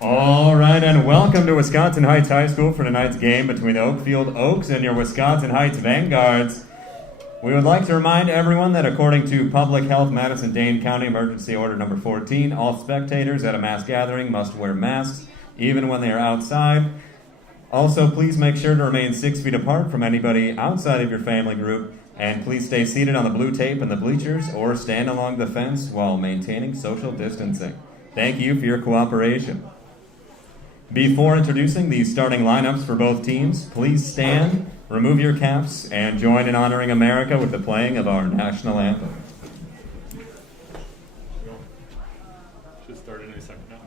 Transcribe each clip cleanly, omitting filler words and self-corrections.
All right, and welcome to Wisconsin Heights High School for tonight's game between the Oakfield Oaks and your Wisconsin Heights Vanguards. We would like to remind everyone that according to Public Health Madison-Dane County Emergency Order Number 14, all spectators at a mass gathering must wear masks, even when they are outside. Also, please make sure to remain 6 feet apart from anybody outside of your family group, and please stay seated on the blue tape in the bleachers or stand along the fence while maintaining social distancing. Thank you for your cooperation. Before introducing the starting lineups for both teams, please stand, remove your caps, and join in honoring America with the playing of our national anthem. Should start any second now.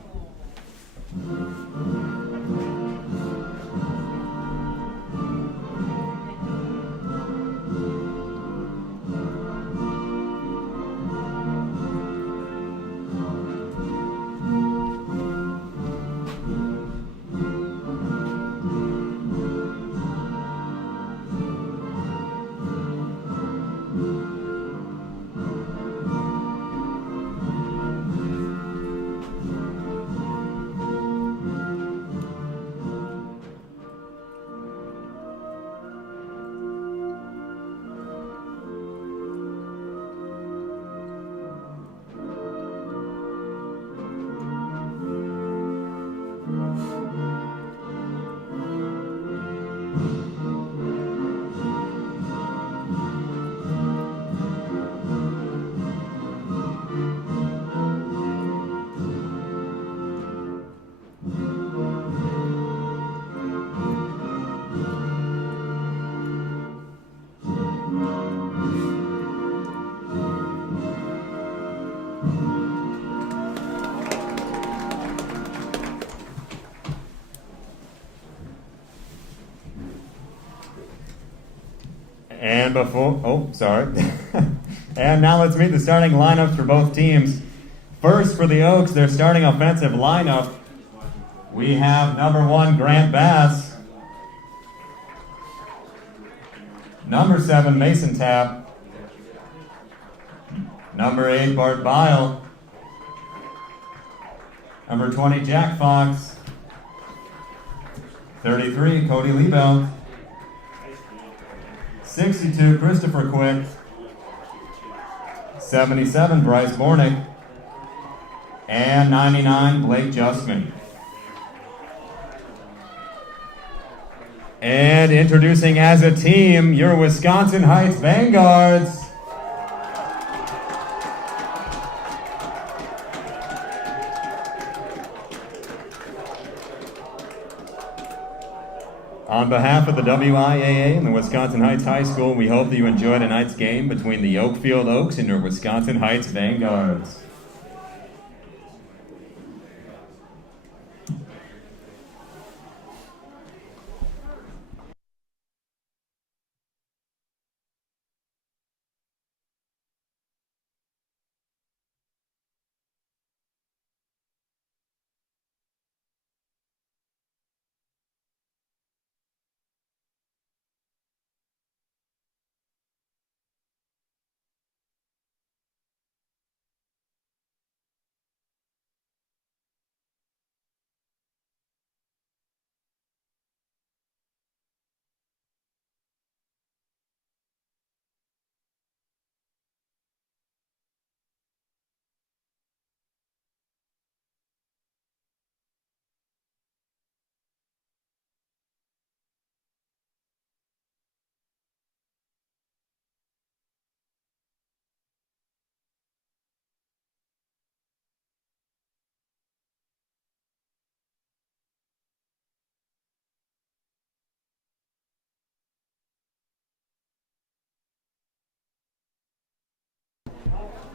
And now let's meet the starting lineups for both teams. First, for the Oaks, their starting offensive lineup, we have number 1, Grant Bass. Number 7, Mason Tapp. Number 8, Bart Bile. Number 20, Jack Fox. 33, Cody Liebelt. 62, Christopher Quick. 77, Bryce Bornick. And 99, Blake Justman. And introducing as a team, your Wisconsin Heights Vanguards. On behalf of the WIAA and the Wisconsin Heights High School, we hope that you enjoy tonight's game between the Oakfield Oaks and your Wisconsin Heights Vanguards.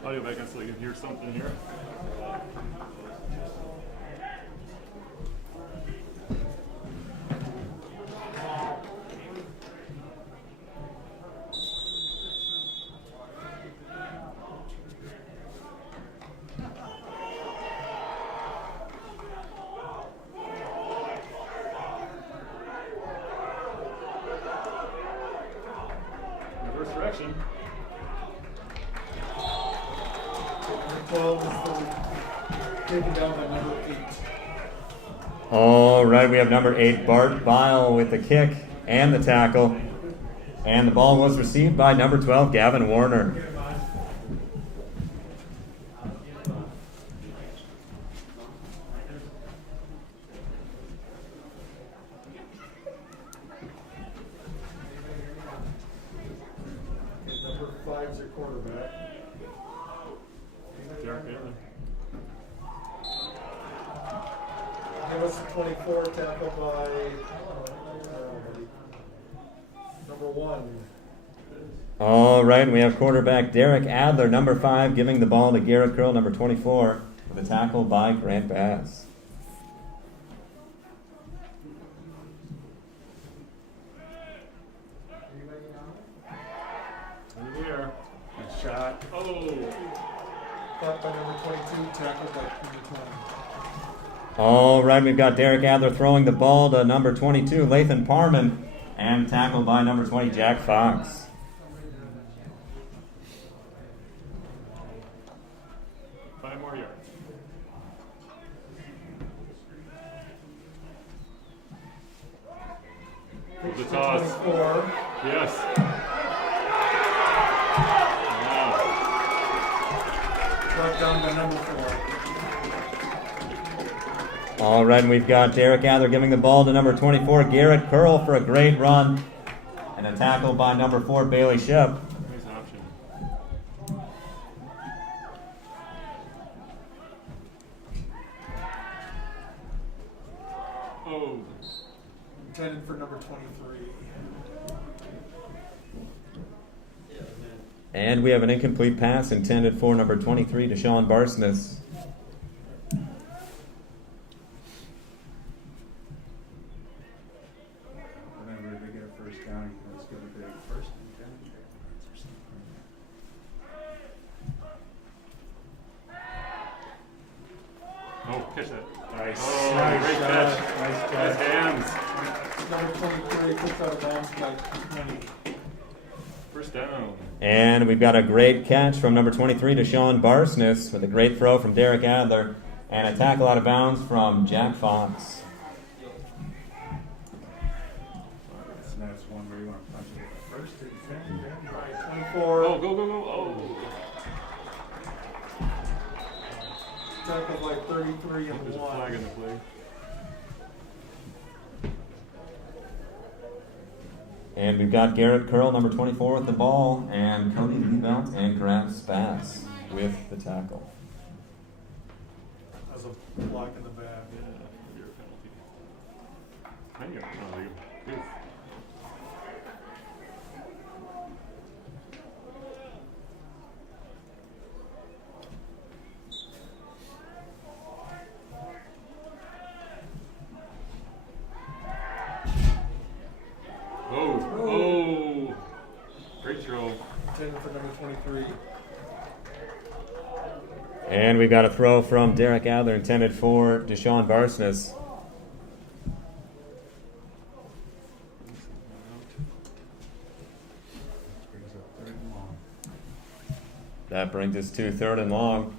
Audio back on so you can hear something here. Reverse direction. 12 is taken down by number 8. All right, we have number 8, Bart Bile with the kick and the tackle. And the ball was received by number 12, Gavin Warner. Number 5's your quarterback. Derek Adler. Give us a 24 tackle by number 1. All right, and we have quarterback Derek Adler, number 5, giving the ball to Garrett Curl, number 24, with a tackle by Grant Bass. Here. Good shot. Oh. Caught by number 22, tackled by number 20. All right, we've got Derek Adler throwing the ball to number 22, Lathan Parman, and tackled by number 20, Jack Fox. Five more yards. The toss. 24. Yes. Wow. Brought down by number 4. All right, and we've got Derek Adler giving the ball to number 24, Garrett Curl, for a great run, and a tackle by number 4, Bailey Ship. Nice option. Oh. Intended for number 23. And we have an incomplete pass intended for number 23, Deshaun Barsness. Whenever they get a first down, you can just go to the first and 10. Oh, catch that. Nice. Oh, Nice great shot. catch. Nice Nice catch. hands. Number 23 puts out of bounds by 20. First down. And we've got a great catch from number 23, Deshaun Barsness, with a great throw from Derek Adler, and a tackle out of bounds from Jack Fox. That's one where you want to punch it first and 10. By 24. Oh, go, go, go. Oh. Tackled by 33 and There's a 1. flag in the play. And we've got Garrett Curl, number 24, with the ball, and Cody Liebelt and Grant Spass with the tackle. As a block in the back. Yeah, your penalty. Hang on. Oh, you goof. Oh, oh. Great throw. Intended for number 23. And we've got a throw from Derek Adler intended for Deshaun Barsness. Brings up third and long. That brings us to 3rd and long.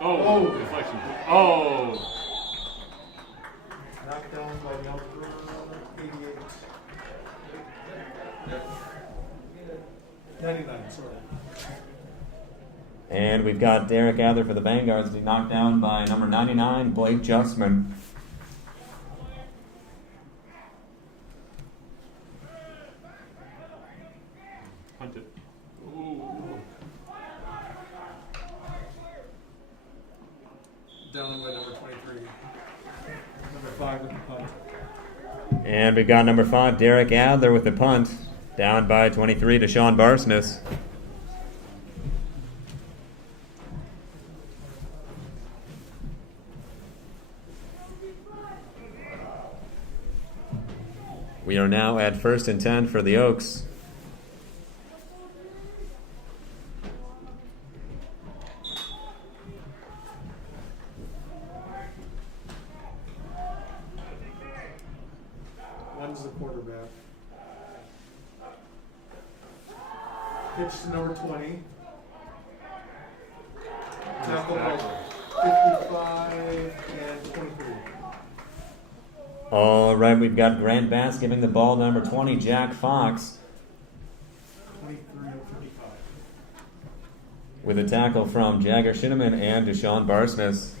Oh, deflection. Oh. Knocked down by number 88. 99, sorry. And we've got Derek Adler for the Vanguards to be knocked down by number 99, Blake Justman. Punt it. Ooh. Down by number 23. Number 5 with the punt. And we've got number 5, Derek Adler with the punt. Down by 23, Deshaun Barsness. We are now at 1st and 10 for the Oaks. is the quarterback. Pitch to number 20. Tackle by 55 and 23. All right, we've got Grant Bass giving the ball number 20, Jack Fox, 23 and 55. with a tackle from Jagger Shinneman and Deshaun Barsmith.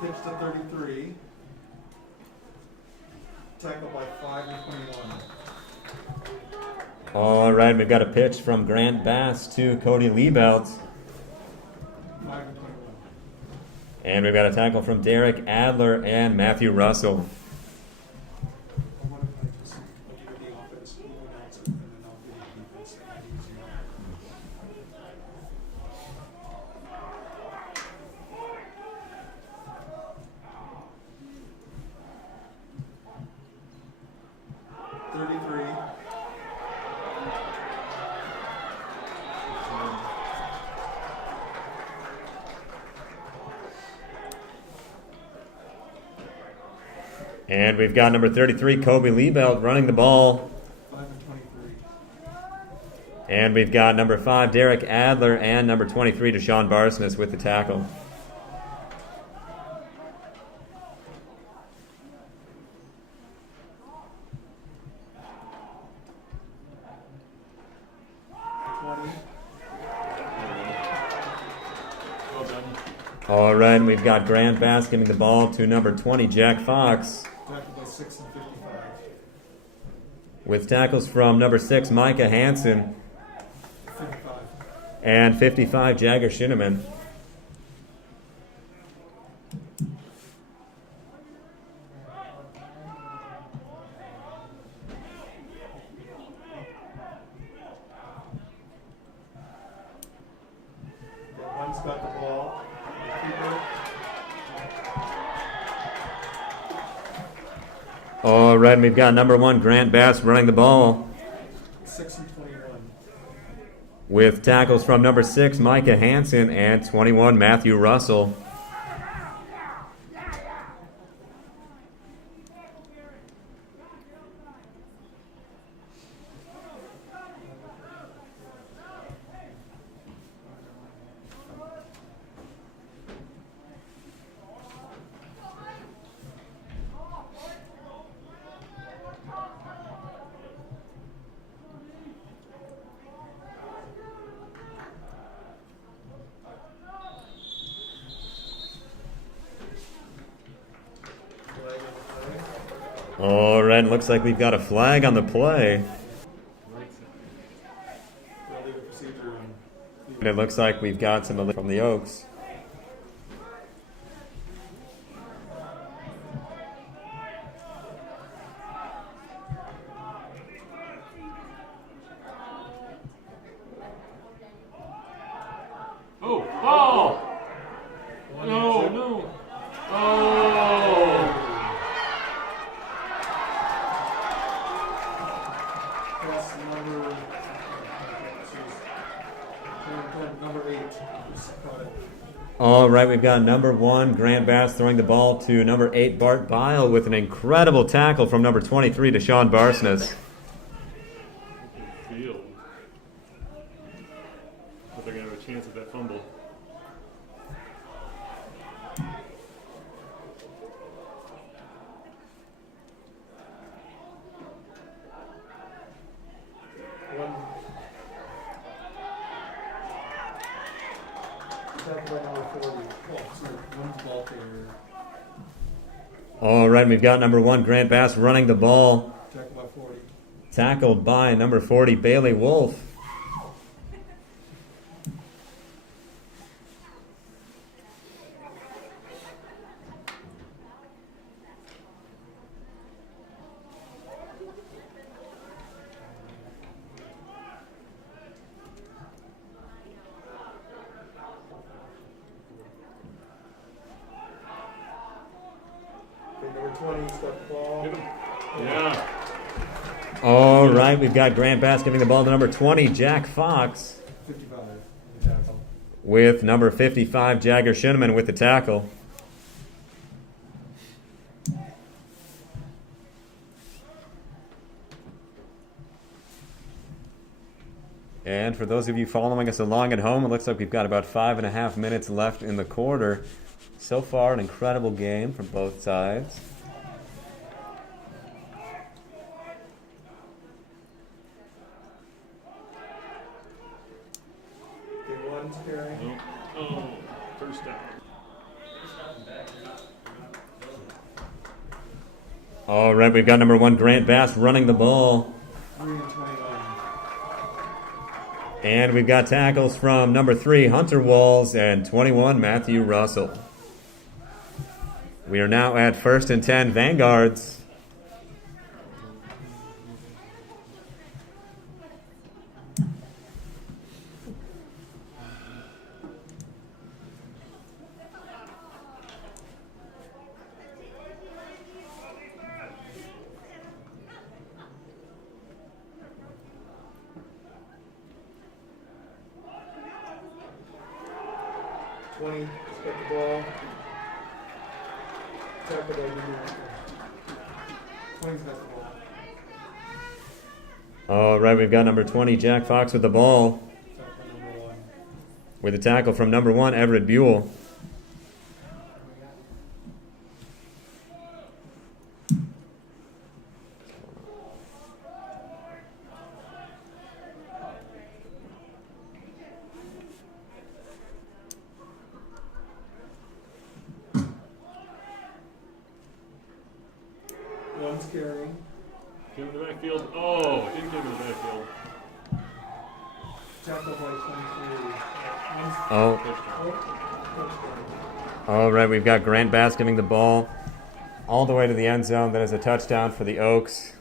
Pitch to 33. Tackle by 5 and 21. All right, we've got a pitch from Grant Bass to Cody Liebelt. 5 and 21. And we've got a tackle from Derek Adler and Matthew Russell. I want to just look at the offense, we'll announce it, and then I'll do the defense. And we've got number 33, Kobe Liebelt, running the ball. 5 and 23. And we've got number 5, Derek Adler, and number 23, Deshaun Barsmith with the tackle. Well done. All right, and we've got Grant Bass giving the ball to number 20, Jack Fox, Tackled by 6 and 55. with tackles from number 6, Micah Hansen, 55. and 55, Jagger Shinneman. One's got the ball. Keeper. All right, and we've got number 1, Grant Bass, running the ball, 6 and 21. with tackles from number 6, Micah Hansen, and 21, Matthew Russell. Flag on the play. All right, looks like we've got a flag on the play. I'll leave the procedure And it looks like we've got some from the Oaks. Oh, ball! No, no. Oh! That's number 8. Just caught it. All right, we've got number 1, Grant Bass, throwing the ball to number 8, Bart Bile, with an incredible tackle from number 23, Deshaun Barsness. Field. But they're going to have a chance at that fumble. One. Tackled by number 40. Oh, sorry. One's ball carrier. All right, we've got number 1, Grant Bass, running the ball, Tackled by 40. tackled by number 40, Bailey Wolf. Okay, number 20's got the ball. Hit him. Yeah. All right, we've got Grant Bass giving the ball to number 20, Jack Fox, 55, the tackle. with number 55, Jagger Shinneman with the tackle. And for those of you following us along at home, it looks like we've got about 5.5 minutes left in the quarter. So far, an incredible game from both sides. Get one carry. Nope. Oh, first down. All right, we've got number 1, Grant Bass, running the ball. 3 and 21. And we've got tackles from number 3, Hunter Walls, and 21, Matthew Russell. We are now at 1st and 10, Vanguards. Got the ball. Tackle by number 20's got the ball. All right, we've got number 20, Jack Fox with the ball, Tackle number 1. with a tackle from number 1, Everett Buell. One's carrying. Give him the backfield. Oh, didn't give him the backfield. Tackle by 23. One's Oh, touchdown. all right, we've got Grant Bass giving the ball all the way to the end zone. That is a touchdown for the Oaks.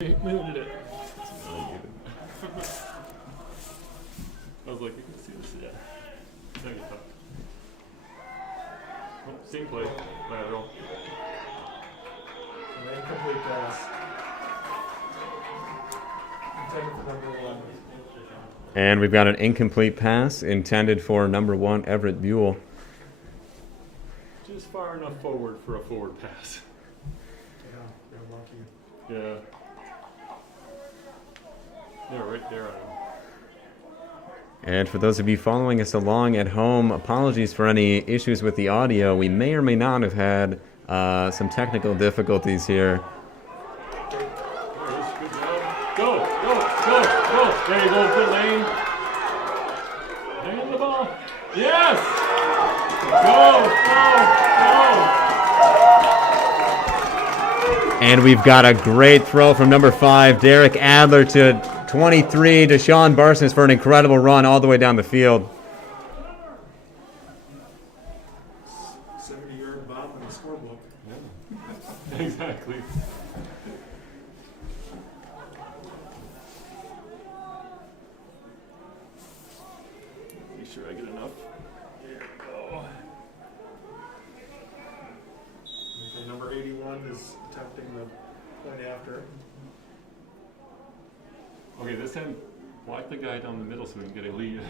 Mooted it. I was like, you can see this, yeah. No, you thought. Oh, same play, lateral. An incomplete pass. Intended for number 11. And we've got an incomplete pass intended for number 1, Everett Buell. Just far enough forward for a forward pass. Yeah, they're lucky. Yeah. Yeah, right there I am. And for those of you following us along at home, apologies for any issues with the audio. We may or may not have had some technical difficulties here. There it is, good job. Go, go, go, go. There you go, good lane. Hang on the ball. Yes! Go, go, go. And we've got a great throw from number 5, Derek Adler, to 23, Deshaun Barsons, for an incredible run all the way down the field. 70-yard bop in the scorebook. Yeah. Exactly. Make sure I get enough. There we go. Okay, number 81 is attempting the point after. Okay, this time, block the guy down the middle so we can get a lead.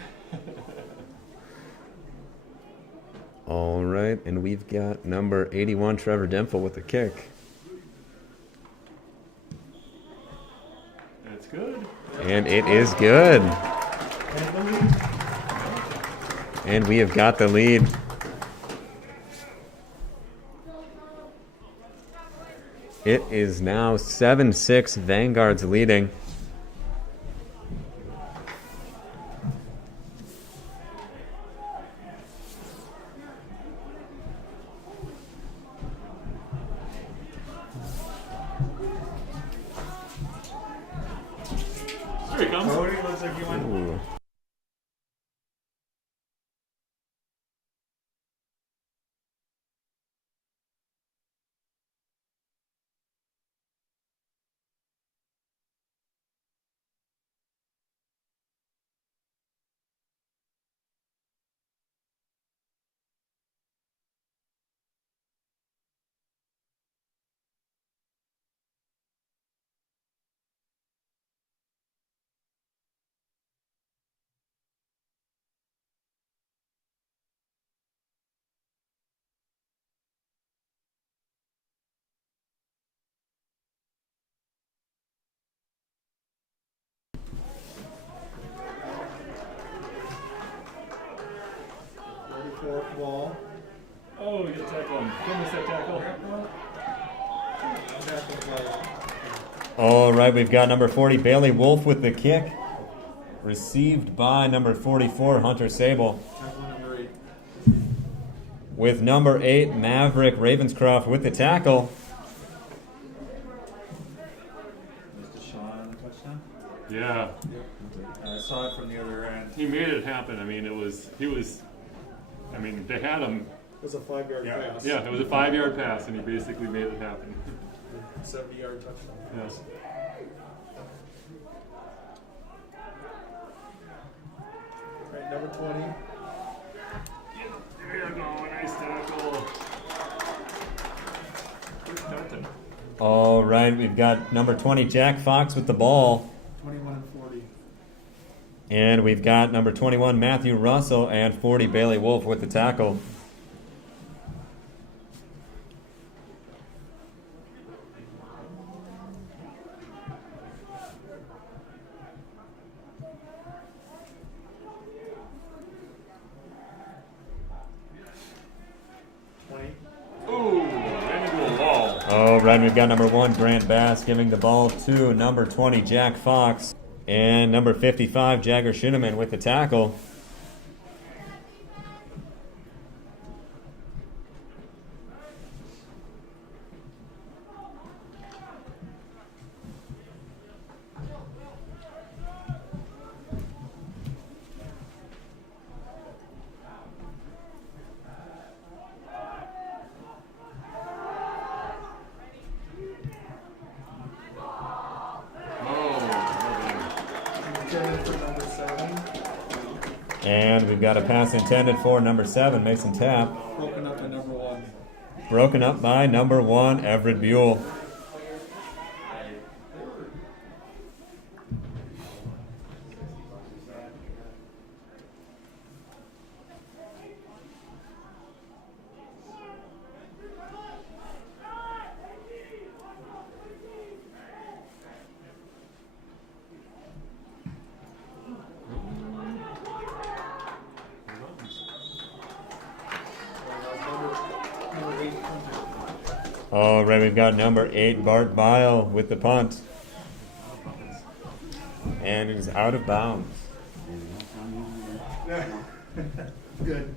All right, and we've got number 81, Trevor Dempfel, with the kick. That's good. And it is good. And the lead. And we have got the lead. It is now 7-6, Vanguard's leading. Here he comes. Cody looks like you went. Ooh. Fourth ball. Oh, we got to tackle him. Don't miss that tackle. Tackle play. All right, we've got number 40, Bailey Wolf, with the kick. Received by number 44, Hunter Sable. Tackle number 8. With number 8, Maverick Ravenscroft, with the tackle. Was Deshaun on the touchdown? Yeah, I saw it from the other end. he made it happen. I mean, they had him. It was a 5-yard Yeah. pass. Yeah, it was a 5-yard pass, and he basically made it happen. 70-yard touchdown. Yes. Right, number 20. There you go, nice tackle. Where's Dunton? All right, we've got number 20, Jack Fox, with the ball. 21 and 40. And we've got number 21, Matthew Russell, and 40, Bailey Wolf, with the tackle. Ooh, ran into a wall. All right, we've got number 1, Grant Bass, giving the ball to number 20, Jack Fox. And number 55, Jagger Shinneman, with the tackle. we've got a pass intended for number 7, Mason Tapp. Broken up to number 1. Broken up by number 1, Everett Buell. Number 8 punter. All right, we've got number 8, Bart Bile with the punt. And it is out of bounds. Good.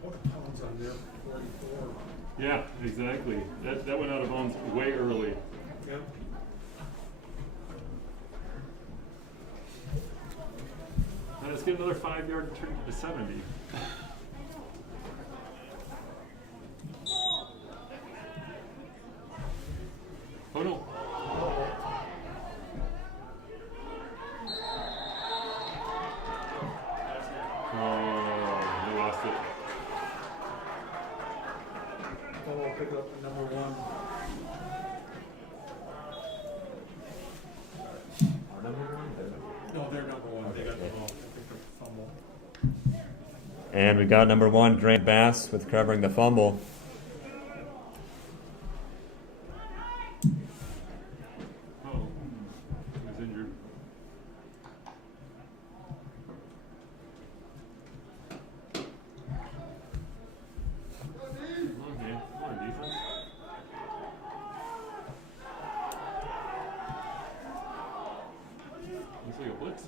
What pounds on there? 44. Yeah, exactly. That went out of bounds way early. Yep. Now let's get another 5-yard turn to 70. Oh no. Oh, they lost it. Then we'll pick up number 1. No, they're number 1. They got the ball. They picked up the fumble. And we've got number 1, Grant Bass with covering the fumble. Oh, he was injured. Okay, come on, defense. Looks like a blitz.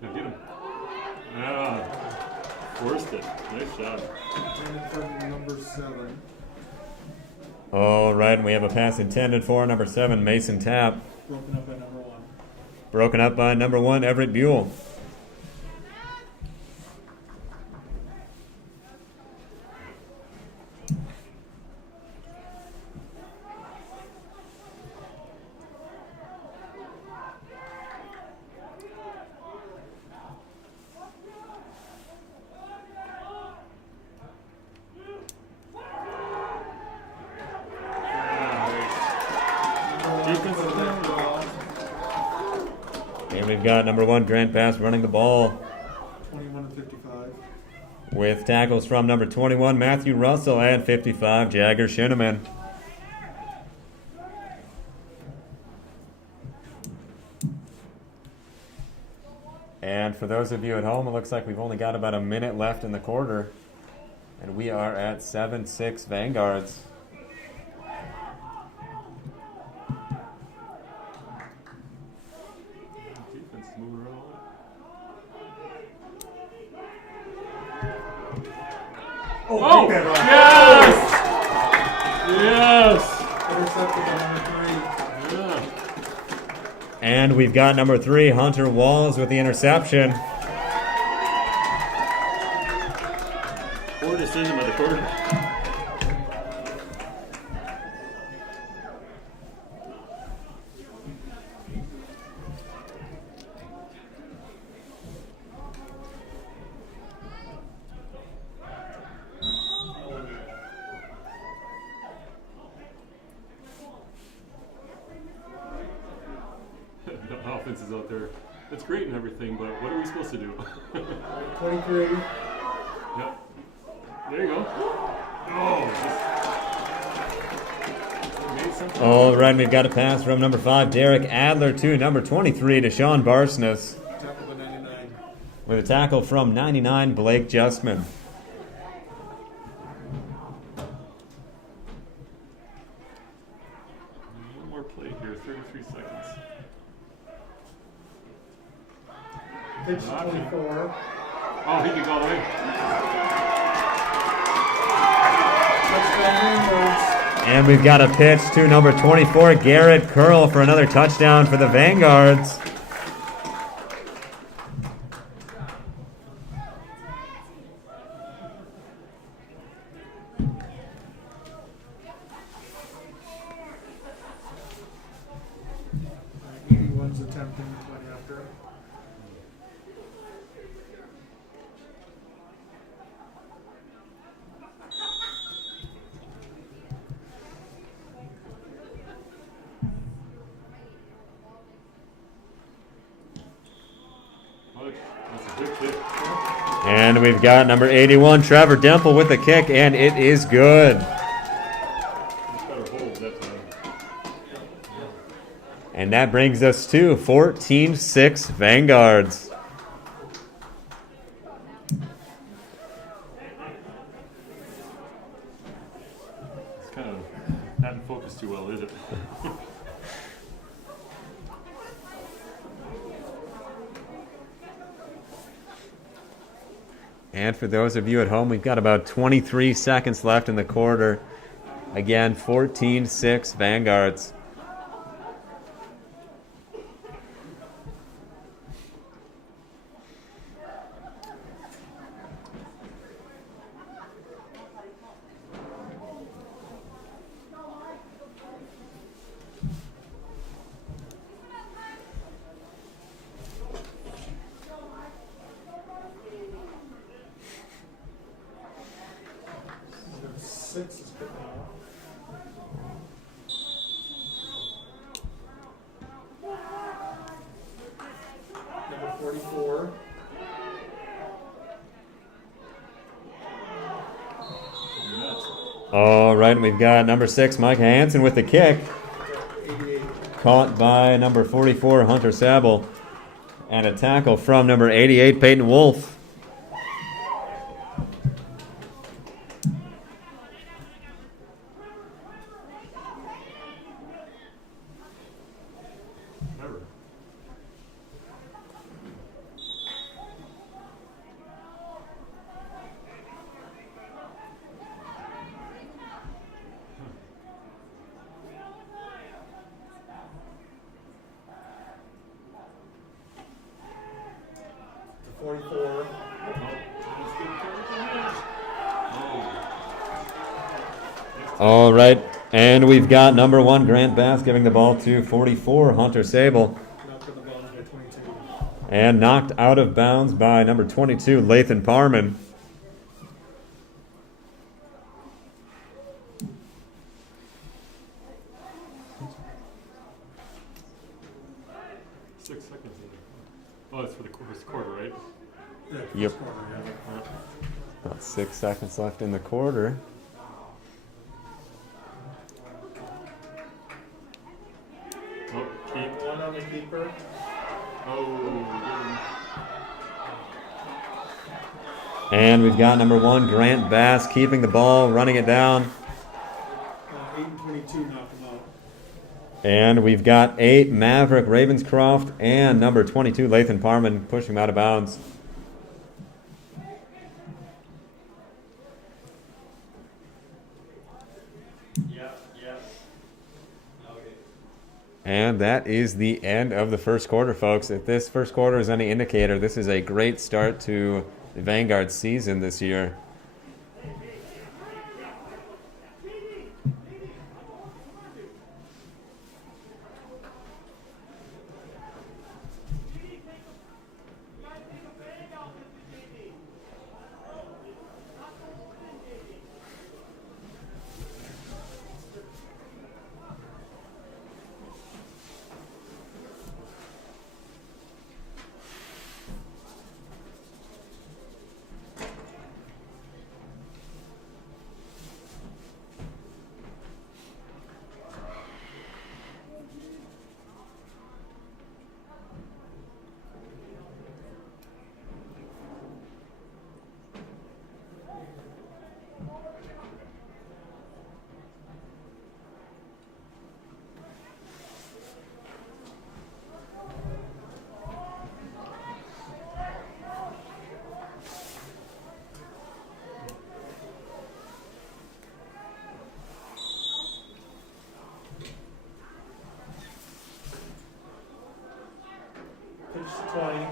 Now get him. Ah, forced it. Nice job. Intended for number 7. All right, and we have a pass intended for number 7, Mason Tapp. Broken up by number 1. Broken up by number 1, Everett Buell. Defense is there. And we've got number 1, Grant Bass running the ball 21 to 55. with tackles from number 21, Matthew Russell, and 55, Jagger Shinneman. And for those of you at home, it looks like we've only got about a minute left in the quarter. And we are at 7-6 Vanguards. Defense is moving around. Oh, Keep it right. yes! Yes! Intercepted by number 3. Yeah. And we've got number 3, Hunter Walls with the interception. Poor decision by the quarterback. The offense is out there. It's great and everything, but what are we supposed to do? 23. Yep. There you go. Oh, just made something. All right, we've got a pass from number 5, Derek Adler, to number 23, Deshaun Barsness, Tackle by 99. with a tackle from 99, Blake Justman. One more play here, 33 seconds. Pitch to 24. Oh, he could go all the way. Touchdown Vanguards. And we've got a pitch to number 24, Garrett Curl, for another touchdown for the Vanguards. went after. That's a good kick. And we've got number 81, Trevor Demple with the kick, and it is good. Much better hold that time. And that brings us to 14-6 Vanguards. It's kind of not in focus too well, is it? And for those of you at home, we've got about 23 seconds left in the quarter. Again, 14-6 Vanguards. Number 6 is good now. Number 44. Nuts. All right, we've got number 6, Mike Hansen with the kick. 88. Caught by number 44, Hunter Sable. And a tackle from number 88, Peyton Wolf. Never. To 44. All right, and we've got number 1, Grant Bass, giving the ball to 44, Hunter Sable. Knocked on the bounds by 22. And knocked out of bounds by number 22, Lathan Parman. Six seconds. Oh, that's for the quarter, right? Yeah, Yep. first corner, yeah. About 6 seconds left in the quarter. Oh, keep. One on the keeper. Oh, And we've got number 1, Grant Bass, keeping the ball, running it down. 8 and 22 knock him out. And we've got 8, Maverick Ravenscroft, and number 22, Lathan Parman, pushing him out of bounds. And that is the end of the first quarter, folks. If this first quarter is any indicator, this is a great start to the Vanguard season this year. Pitch to 20.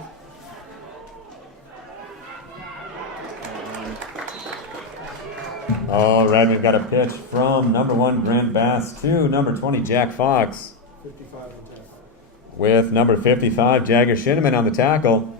All right, we've got a pitch from number 1, Grant Bass, to number 20, Jack Fox. 55 on Jack. with number 55, Jagger Shinneman on the tackle.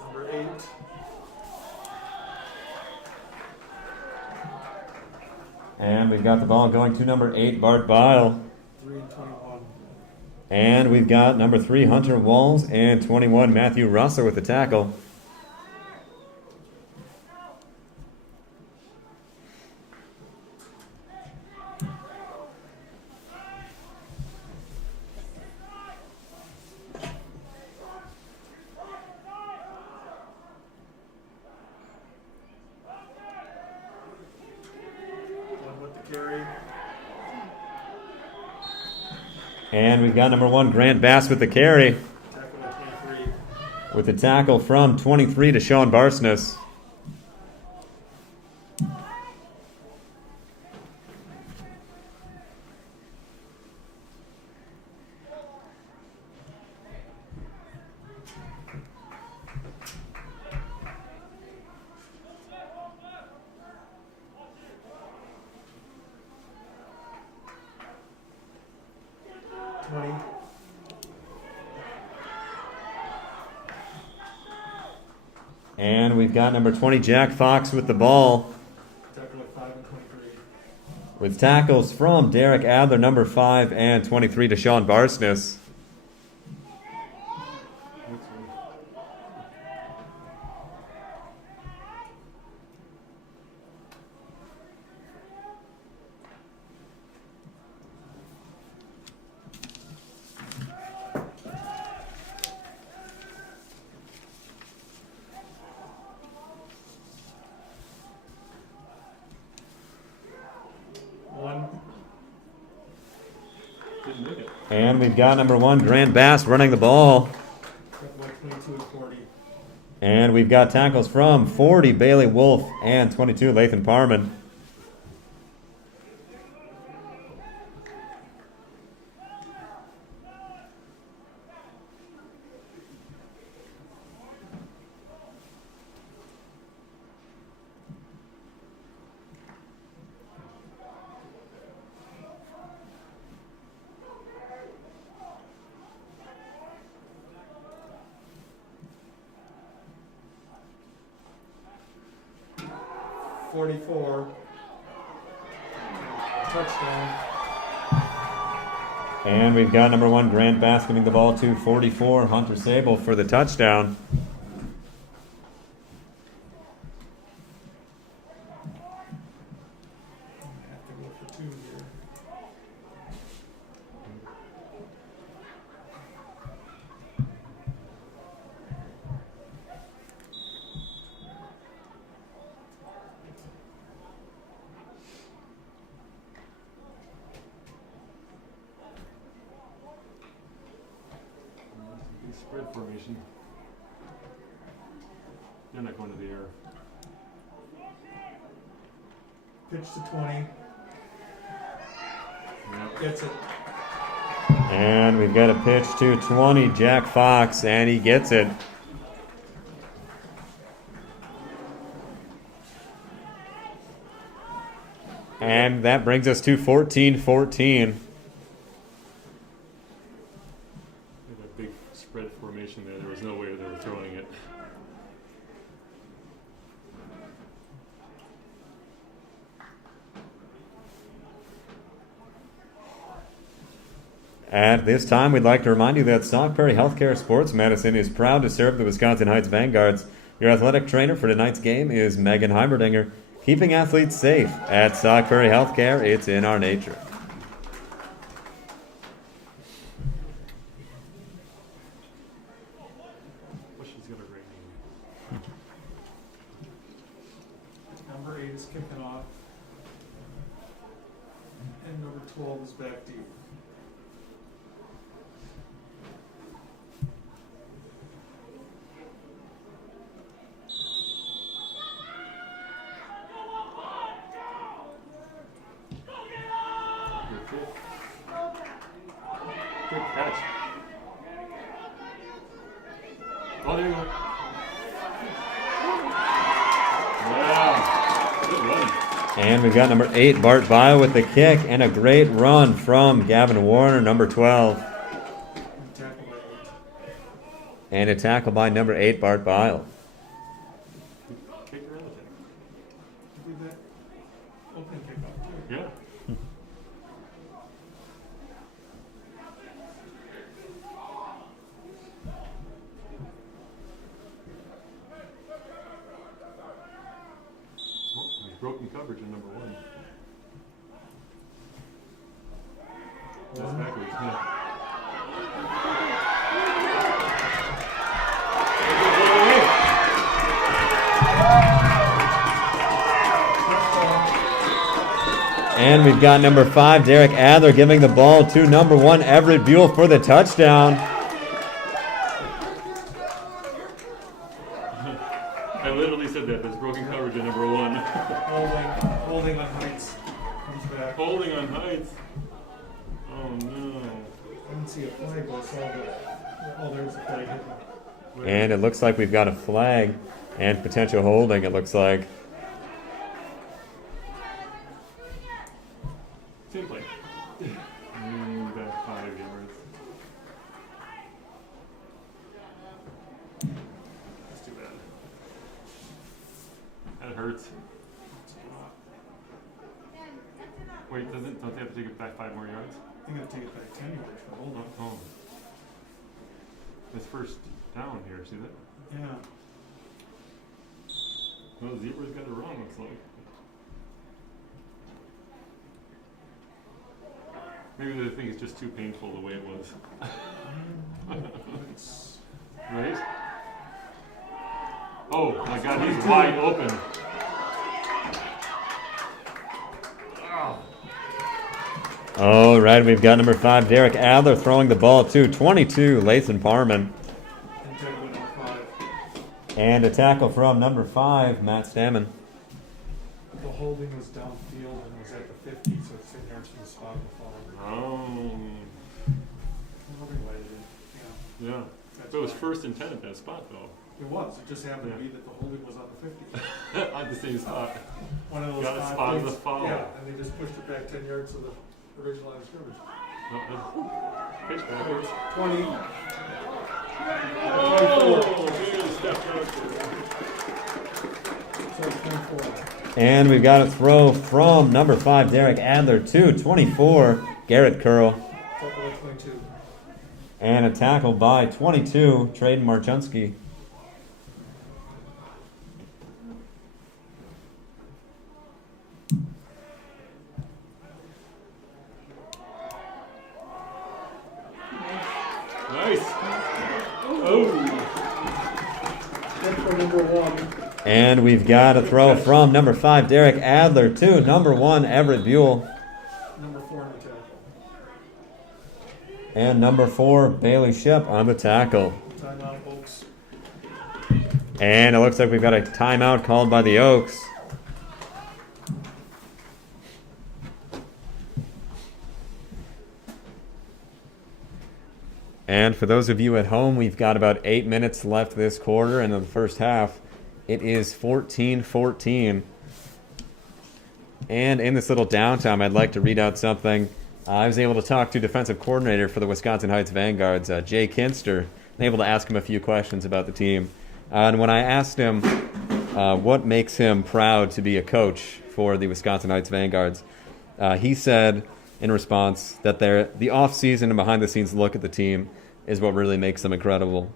Number 8. And we've got the ball going to number 8, Bart Bile. 3 and 21. And we've got number 3, Hunter Walls, and 21, Matthew Russell with the tackle. One with the carry. And we've got number 1, Grant Bass with the carry. Tackle at 23. With the tackle from 23 to Sean Barsness. And we've got number 20, Jack Fox with the ball. Tackle at 5 and 23. With tackles from Derek Adler, number 5, and 23 to Sean Barsness. One. Didn't make it. And we've got number 1, Grant Bass running the ball. Tackle at 22 and 40. And we've got tackles from 40, Bailey Wolf, and 22, Lathan Parman. Touchdown. And we've got number 1, Grant Bass giving the ball to 44, Hunter Sable for the touchdown. I have to go for 2 here. Big spread formation. They're not going to the air. Pitch to 20. Yep. Gets it. And we've got a pitch to 20, Jack Fox, and he gets it. And that brings us to 14-14. That big spread formation there. There was no way they were throwing it. At this time, we'd like to remind you that Sauk Prairie Healthcare Sports Medicine is proud to serve the Wisconsin Heights Vanguards. Your athletic trainer for tonight's game is Megan Heimerdinger. Keeping athletes safe at Sauk Prairie Healthcare, it's in our nature. Well, she's got a great game. Number 8 is kicking off. And number 12 is back deep. Good catch. Oh, there you go. Yeah. Good run. And we've got number 8, Bart Vile with the kick, and a great run from Gavin Warner, number 12. And tackle by 8. And a tackle by number 8, Bart Vile. Kick your relative. Did that open kickoff too. Yeah. Oh, there's broken coverage in number 1. That's backwards, yeah. And we've got number 5, Derek Adler, giving the ball to number 1, Everett Buell for the touchdown. I literally said that. There's broken coverage in number 1. Holding on Heights. Comes back. Holding on Heights. Oh no. I didn't see a flag, but I saw that. Oh, there's a flag hitting. And it looks like we've got a flag and potential holding, it looks like. Same play. Back 5 yards. That's too bad. That hurts. Wait, don't they have to take it back 5 more yards? I think I'll take it back 10 yards for hold on. Oh. This first down here, see that? Yeah. Well, Zebra's got it wrong, looks like. Maybe they think it's just too painful the way it was. It's, Right? Oh my god, he's wide open. All right, we've got number 5, Derek Adler, throwing the ball to 22, Lathan Parman. and tackle number 5. And a tackle from number 5, Matt Stammen. The holding was downfield and was at the 50, so it's 10 yards from the spot of the fall. Oh. I'm wondering why they did. Yeah. Yeah. But it was first and 10 at that spot though. It was. It just happened to be that the holding was on the 50. At the same spot. One of those Got it odd spotted things. the foul. Yeah, and they just pushed it back 10 yards to the original line of scrimmage. Pitch backwards. 20. Oh, good step out So it's 24. And we've got a throw from number 5, Derek Adler, to 24, Garrett Curl. Tackle at 22. And a tackle by 22, Traden Marchunski. Nice. Oh. Good for number 1. And we've got a throw from number 5, Derek Adler, to number 1, Everett Buell. Number 4 on the tackle. And number 4, Bailey Ship on the tackle. Timeout, folks. And it looks like we've got a timeout called by the Oaks. And for those of you at home, we've got about 8 minutes left this quarter, and in the first half, it is 14-14. And in this little downtime, I'd like to read out something. I was able to talk to defensive coordinator for the Wisconsin Heights Vanguards, Jay Kinster, and able to ask him a few questions about the team. And when I asked him what makes him proud to be a coach for the Wisconsin Heights Vanguards, he said in response that the off-season and behind-the-scenes look at the team is what really makes them incredible,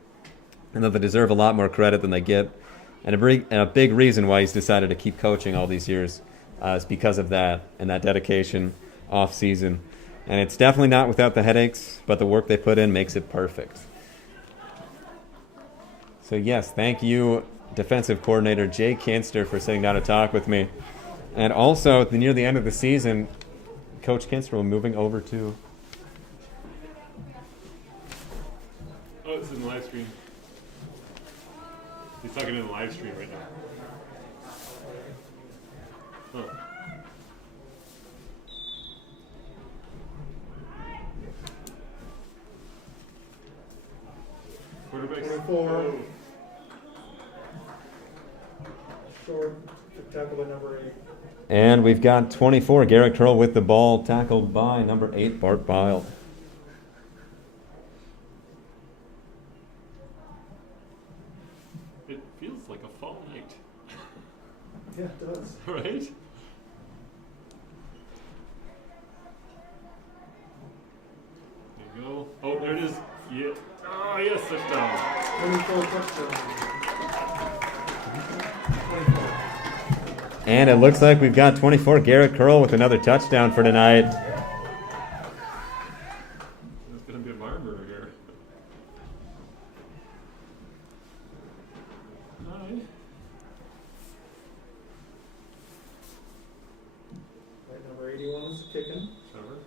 and that they deserve a lot more credit than they get. And a big reason why he's decided to keep coaching all these years is because of that and that dedication off-season. And it's definitely not without the headaches, but the work they put in makes it perfect. So yes, thank you, defensive coordinator Jay Kinster, for sitting down to talk with me. And also, near the end of the season, Coach Kinster will moving over to. Oh, it's in the live stream. He's talking in the live stream right now. Huh. Quarterback. 24. Short, tackle by number 8. And we've got 24, Garrett Curl with the ball, tackled by number 8, Bart Bile. It feels like a fall night, Yeah, it does. right? There you go. Oh, there it is. Yeah. Oh, yes, touchdown. 24 touchdown. 24. And it looks like we've got 24, Garrett Curl with another touchdown for tonight. There's going to be a Marburger here. All right. Right, number 81 is kicking. Trevor.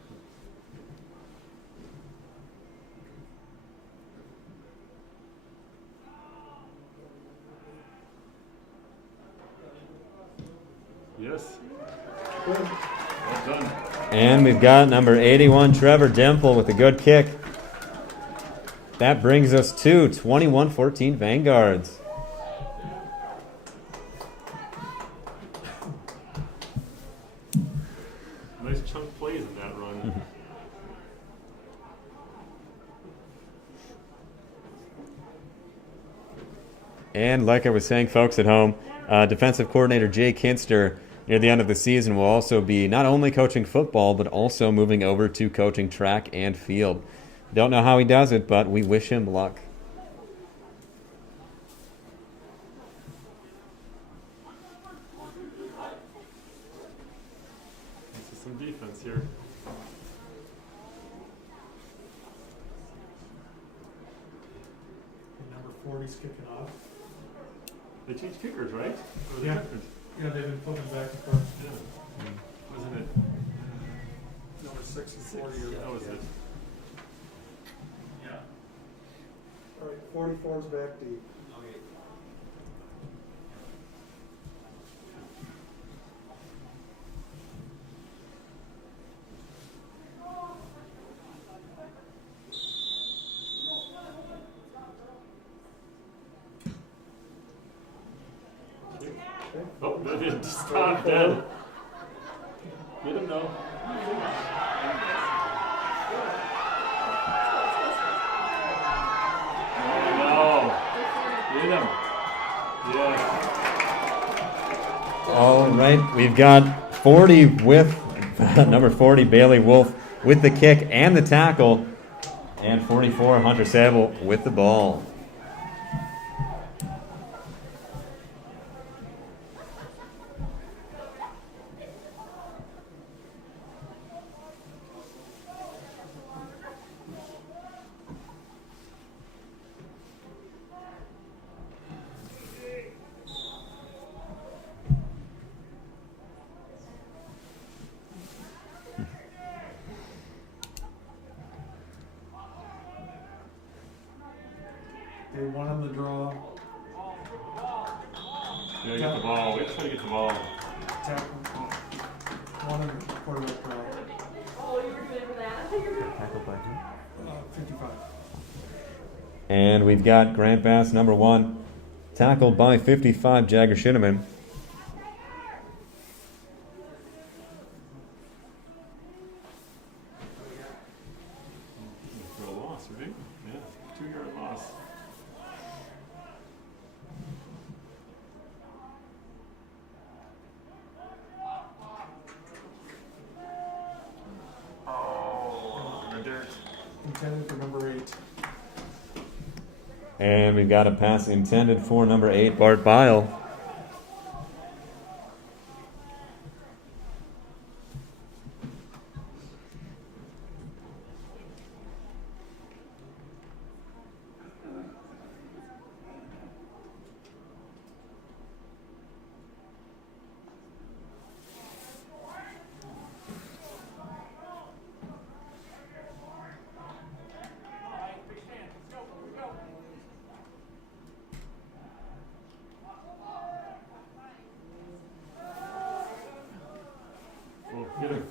Yes. Good. Well done. And we've got number 81, Trevor Dimple with a good kick. That brings us to 21-14 Vanguards. Nice chunk plays in that run. And like I was saying, folks at home, defensive coordinator Jay Kinster near the end of the season will also be not only coaching football, but also moving over to coaching track and field. Don't know how he does it, but we wish him luck. This is some defense here. And number 40 is kicking off. They changed kickers, right? Or was it Yeah. different? Yeah, they've been flipping back and forth. Yeah. Wasn't it? Number 6 and 40 are That was it. All right, 44 is back deep. Oh, that didn't stop dead. Let him know. Oh no. Hit him. Yes. All right, we've got 40 with number 40, Bailey Wolf, with the kick and the tackle. And 44, Hunter Sable with the ball. They won on the draw. Yeah, get the ball. We have to try to get the ball. Tackle. One on the quarterback draw. Oh, you were good for that? I thought you were 55. And we've got Grant Bass, number 1, tackled by 55, Jagger Shinneman. For a loss, right? Yeah. 2-yard loss. Oh, in the dirt. Intended for number 8. And we've got a pass intended for number 8, Bart Bile.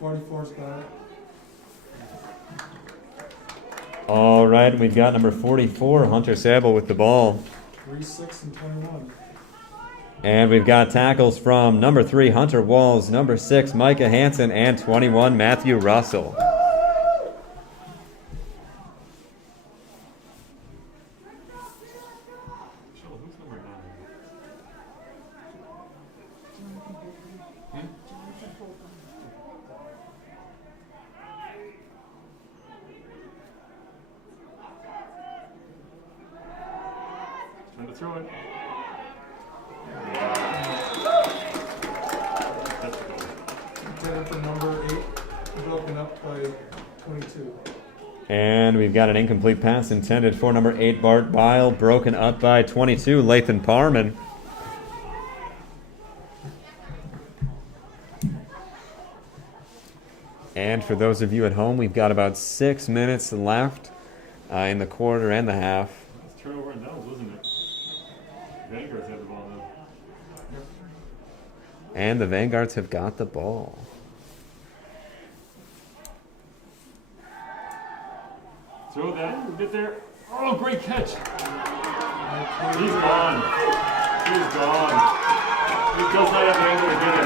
44's got it. All right, we've got number 44, Hunter Sable with the ball. 3, 6, and 21. And we've got tackles from number 3, Hunter Walls, number 6, Micah Hansen, and 21, Matthew Russell. Who's number 9? Trying to throw it. That's the goal. Intended for number 8, broken up by 22. And we've got an incomplete pass intended for number 8, Bart Bile, broken up by 22, Lathan Parman. And for those of you at home, we've got about 6 minutes left in the quarter and the half. It's turnover and downs, wasn't it? Vanguards have the ball now. And the Vanguards have got the ball. Throw that, get there. Oh, great catch. He's gone. He's gone. He does not have the angle to get him.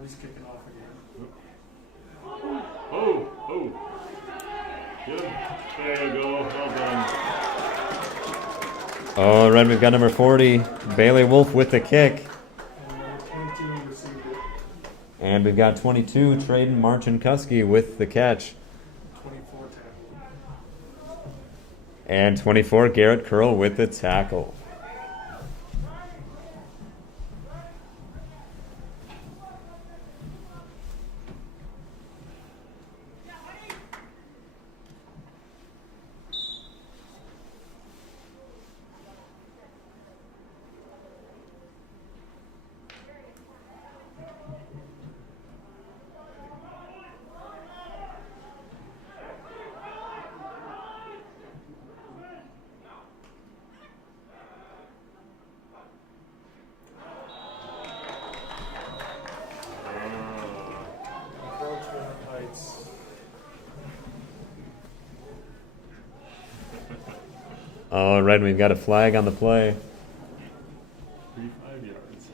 He's kicking off again. Oh. Good. There you go. Well done. All right, we've got number 40, Bailey Wolf with the kick. And number 22 received it. And we've got 22, Traden Marchinkuski with the catch. 24 tackle. And 24, Garrett Curl with the tackle. Encroachment heights. All right, we've got a flag on the play. 35 yards.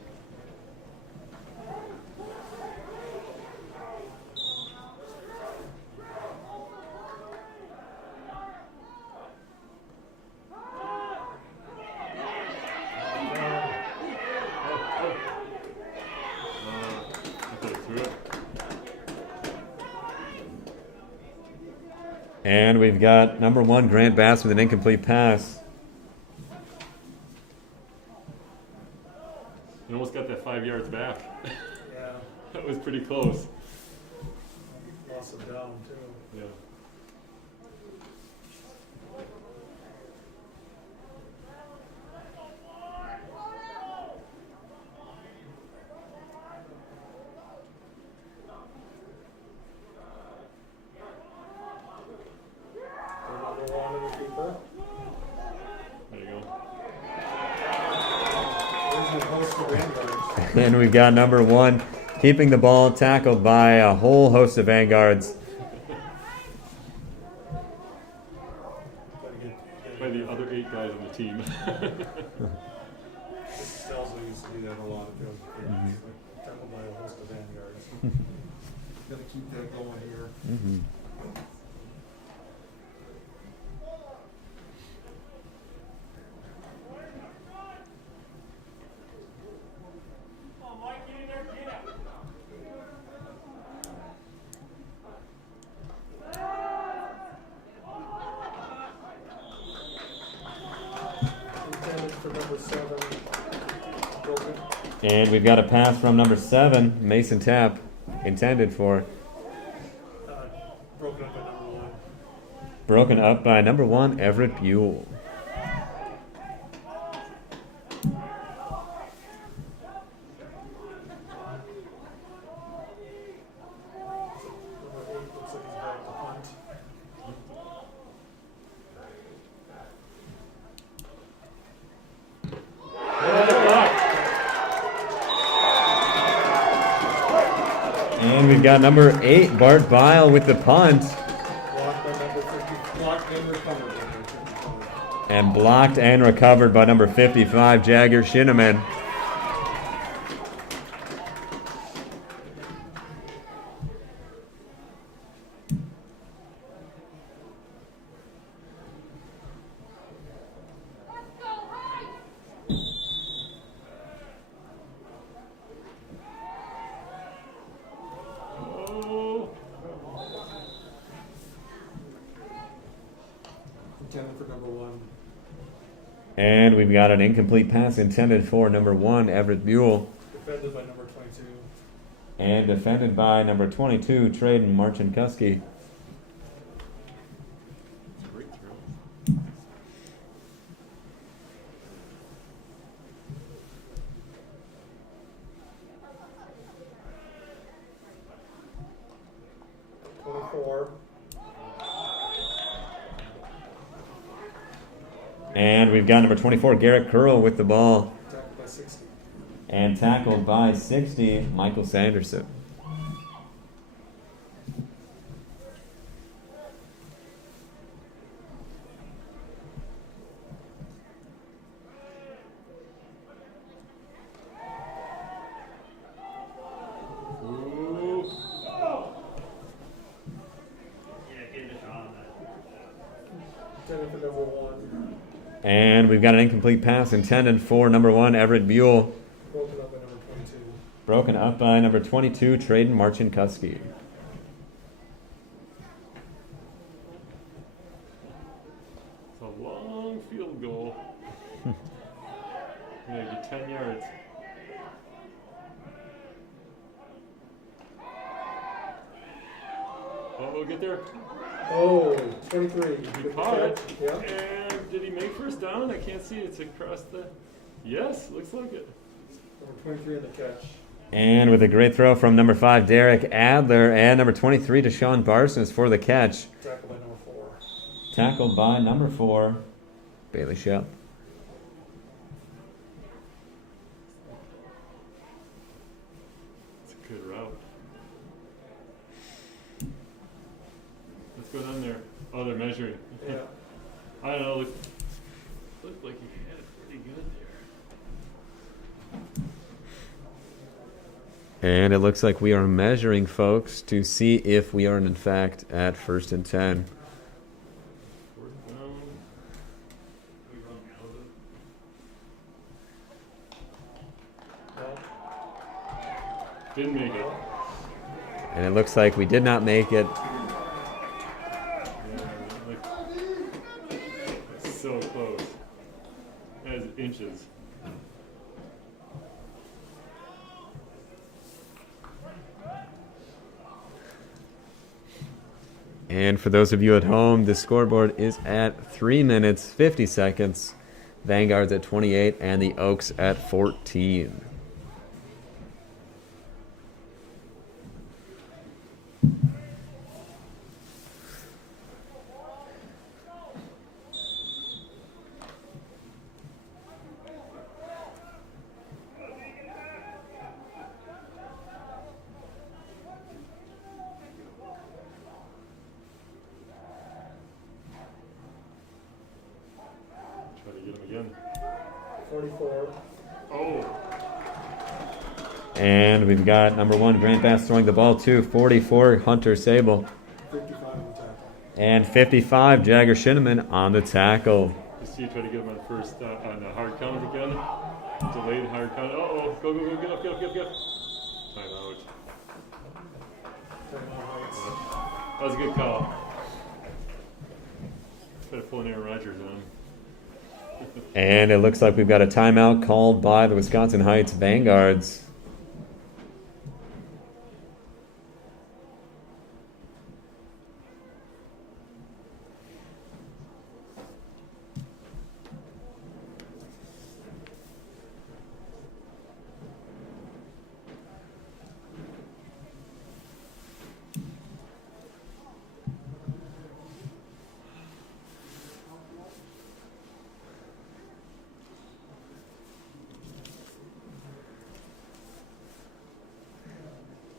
I thought he threw it. And we've got number 1, Grant Bass, with an incomplete pass. You almost got that 5 yards back. Yeah, That was pretty close. lost it down too. Yeah. Another one in the keeper. There you go. There's the host of Vanguards. And we've got number 1 keeping the ball, tackled by a whole host of Vanguards. Gotta get- By the other 8 guys on the team. This tells me used to do that a lot of times. Like, tackled by a host of Vanguards. Gotta keep that going here. Mm-hmm. Intended for number 7. Broken. And we've got a pass from number 7, Mason Tapp, intended for. Broken up by number 1. Broken up by number 1, Everett Buell. Number 8 looks like he's back to punt. And we've got number 8, Bart Bile, with the punt. Blocked by number 50. Blocked and recovered by number 55. And blocked and recovered by number 55, Jagger Shinneman. Oh. Intended for number 1. And we've got an incomplete pass intended for number 1, Everett Buell. Defended by number 22. And defended by number 22, Traden Marchinkowski. Great throw. And we've got number 24, Garrett Curl, with the ball. Tackled by 60. And tackled by 60, Michael Sanderson. Ooh. Intended for number 1. And we've got an incomplete pass intended for number 1, Everett Buell. Broken up by number 22. Broken up by number 22, Traden Marchinkowski. It's a long field goal. Yeah, get 10 yards. Oh, get there. Oh, 23. He Good caught it. catch. Yeah. And did he make first down? I can't see. It's across the. Yes, looks like it. Number 23 in the catch. And with a great throw from number 5, Derek Adler, and number 23, Deshaun Barsons for the catch. Tackled by number 4. Tackled by number 4, Bailey Shep. It's a good route. Let's go down there. Oh, they're measuring. Yeah. I don't know. Looked like he had it pretty good there. And it looks like we are measuring, folks, to see if we are in fact at 1st and 10. Fourth down. No. Didn't make it. And it looks like we did not make it. Yeah, like, it's so close. That is inches. And for those of you at home, the scoreboard is at 3 minutes, 50 seconds. Vanguard's at 28 and the Oaks at 14. Try to get him again. 44. Oh, And we've got number 1, Grant Bass throwing the ball to 44, Hunter Sable. 55 on the tackle. And 55, Jagger Shinneman on the tackle. you see, try to get him on the first, on the hard count again. Delayed hard count. Uh-oh, go, get up. Timeout. That was a good call. Try to pull an Aaron Rodgers on. And it looks like we've got a timeout called by the Wisconsin Heights Vanguards.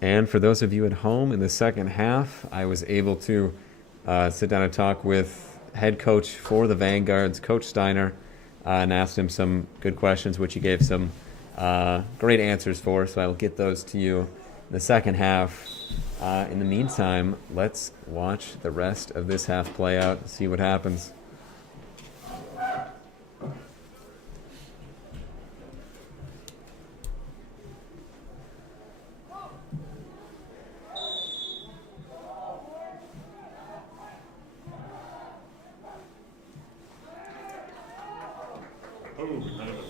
And for those of you at home, in the second half, I was able to sit down and talk with head coach for the Vanguards, Coach Steiner, and asked him some good questions, which he gave some great answers for. So I'll get those to you in the second half. In the meantime, let's watch the rest of this half play out and see what happens. Oh, none of it.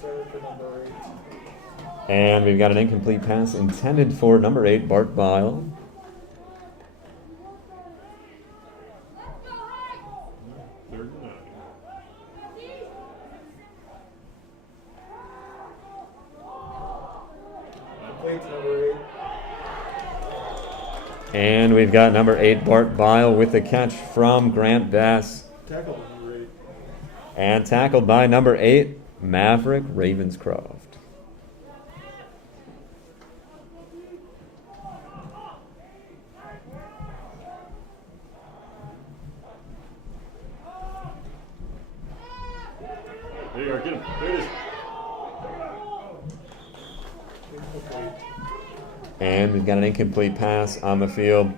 Third for number 8. And we've got an incomplete pass intended for number 8, Bart Bile. Third and 9. Complete to number 8. And we've got number 8, Bart Bile, with the catch from Grant Bass. Tackle to number 8. And tackled by number 8, Maverick Ravenscroft. There you are, get him. There it is. Incomplete. And we've got an incomplete pass on the field. How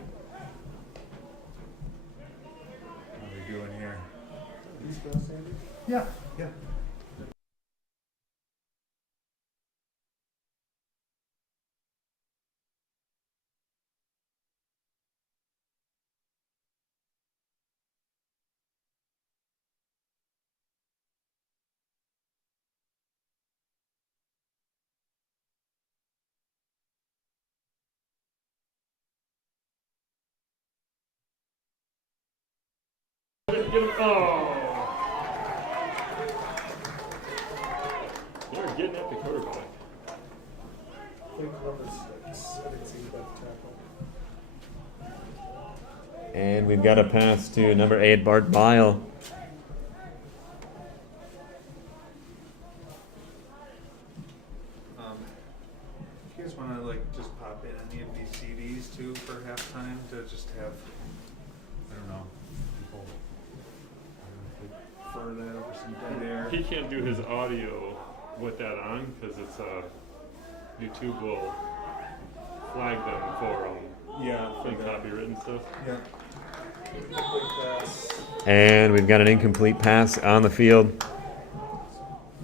are we doing here? East West, Andy? Yeah. Get him. Oh. They're getting at the quarterback. Complete to number 6. I didn't see that tackle. And we've got a pass to number 8, Bart Bile. If you guys want to like just pop in any of these CDs too for halftime to just have, I don't know, people fur that over some dead air. He can't do his audio with that on because it's YouTube will flag them for Yeah, for and that. copyright and stuff. Yeah. Incomplete pass. And we've got an incomplete pass on the field.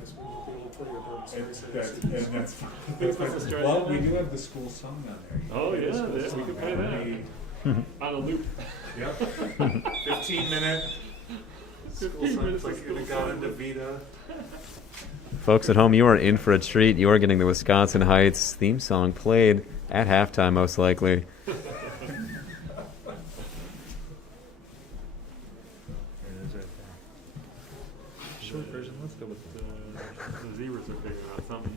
This will be a little pretty That's It's supposed to start. Well, we do have the school song on there. Oh, The yeah, school yeah, we song. can play that. On a loop. Yep. 15-minute. School 15 song. minutes It's of like school you got song. into Vita. Folks at home, you are in for a treat. You are getting the Wisconsin Heights theme song played at halftime, most likely. There it is right there. Short version. Let's go with The zebras are figuring out something.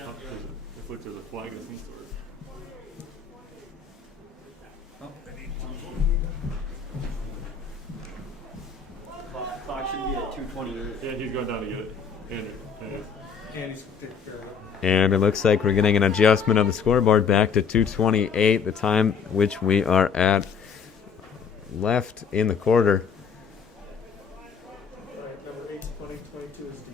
Oh, it looks like there's a flag of some sort. Oh, I need Clock should be at 2:28. Yeah, he's going down to get it. Andrew. That is. Andy's taking care of it. And it looks like we're getting an adjustment of the scoreboard back to 2:28, the time which we are at left in the quarter. All right, number 8 to 22 is D.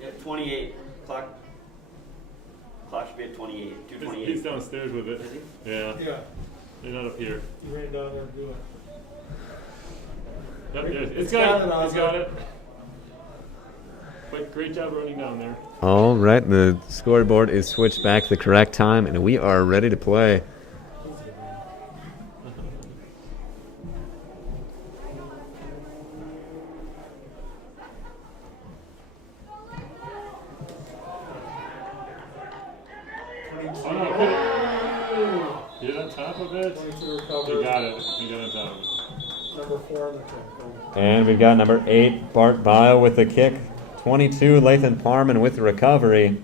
Yeah, 28. Clock should be at 28. He's 2:28. downstairs with it. Is he? Yeah, Yeah, they're not up here. you ran down there to do it. Yep, yeah, It's it's got got it, it. It's Oscar. got it. But great job running down there. All right, the scoreboard is switched back to the correct time, and we are ready to play. Oh no, get it. Get on top of it. 22 recovered. You got it. You got on top of it. Number 4 on the tackle. And we've got number 8, Bart Bio with the kick. 22, Lathan Parman with the recovery.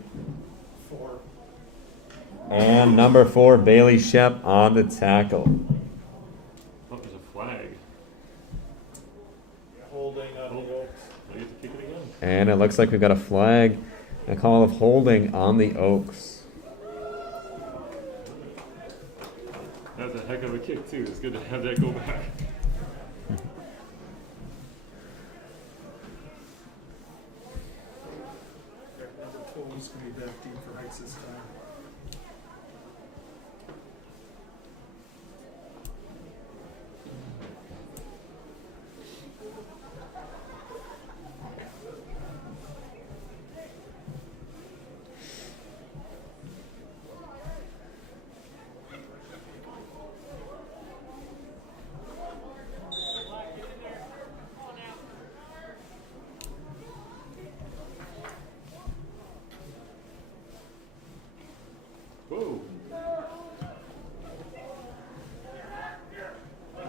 4. And Number 4, Bailey Shep on the tackle. oh, there's a flag. Holding on the Oaks. I get to kick it again. And it looks like we've got a flag, a call of holding on the Oaks. That's a heck of a kick too. It's good to have that go back. Number 12 is going to be back deep for Heights this time. Whoa.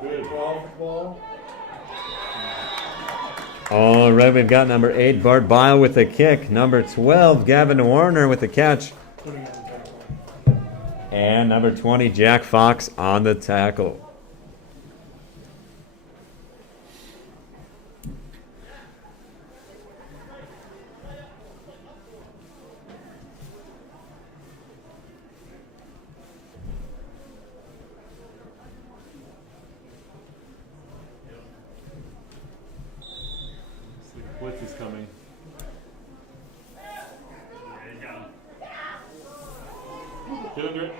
Good. 12 ball. All right, we've got number 8, Bart Bio with the kick. Number 12, Gavin Warner with the catch. 20 on the tackle. And number 20, Jack Fox on the tackle. Looks like blitz is coming. Get under it.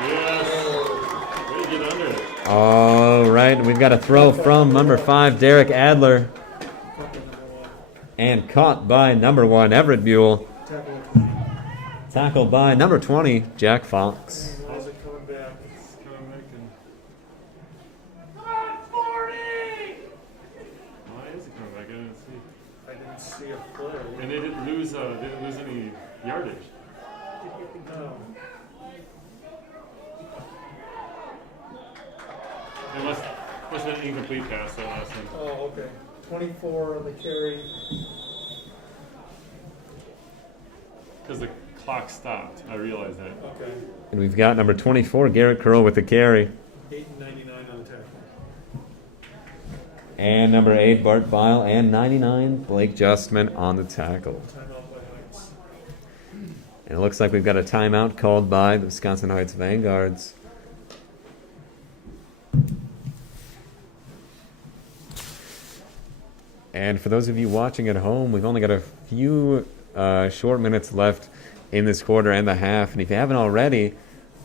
Yes. Way to get under it. All right, we've got a throw from number 5, Derek Adler, Couple number 1. and caught by number 1, Everett Buell. Tackle at 20. Tackled by number 20, Jack Fox. And how's it coming back? It's coming back and. Why is it coming back? I didn't see. I didn't see a play. And they didn't lose any yardage. No. It must have been an incomplete pass that last one. Oh, okay. 24 on the carry. Because the clock stopped. I realized that. Okay. And we've got number 24, Garrett Curl with the carry. 8 and 99 on the tackle. And number 8, Bart Bile, and 99, Blake Justman on the tackle. Timeout by Heights. And it looks like we've got a timeout called by the Wisconsin Heights Vanguards. And for those of you watching at home, we've only got a few short minutes left in this quarter and a half. And if you haven't already,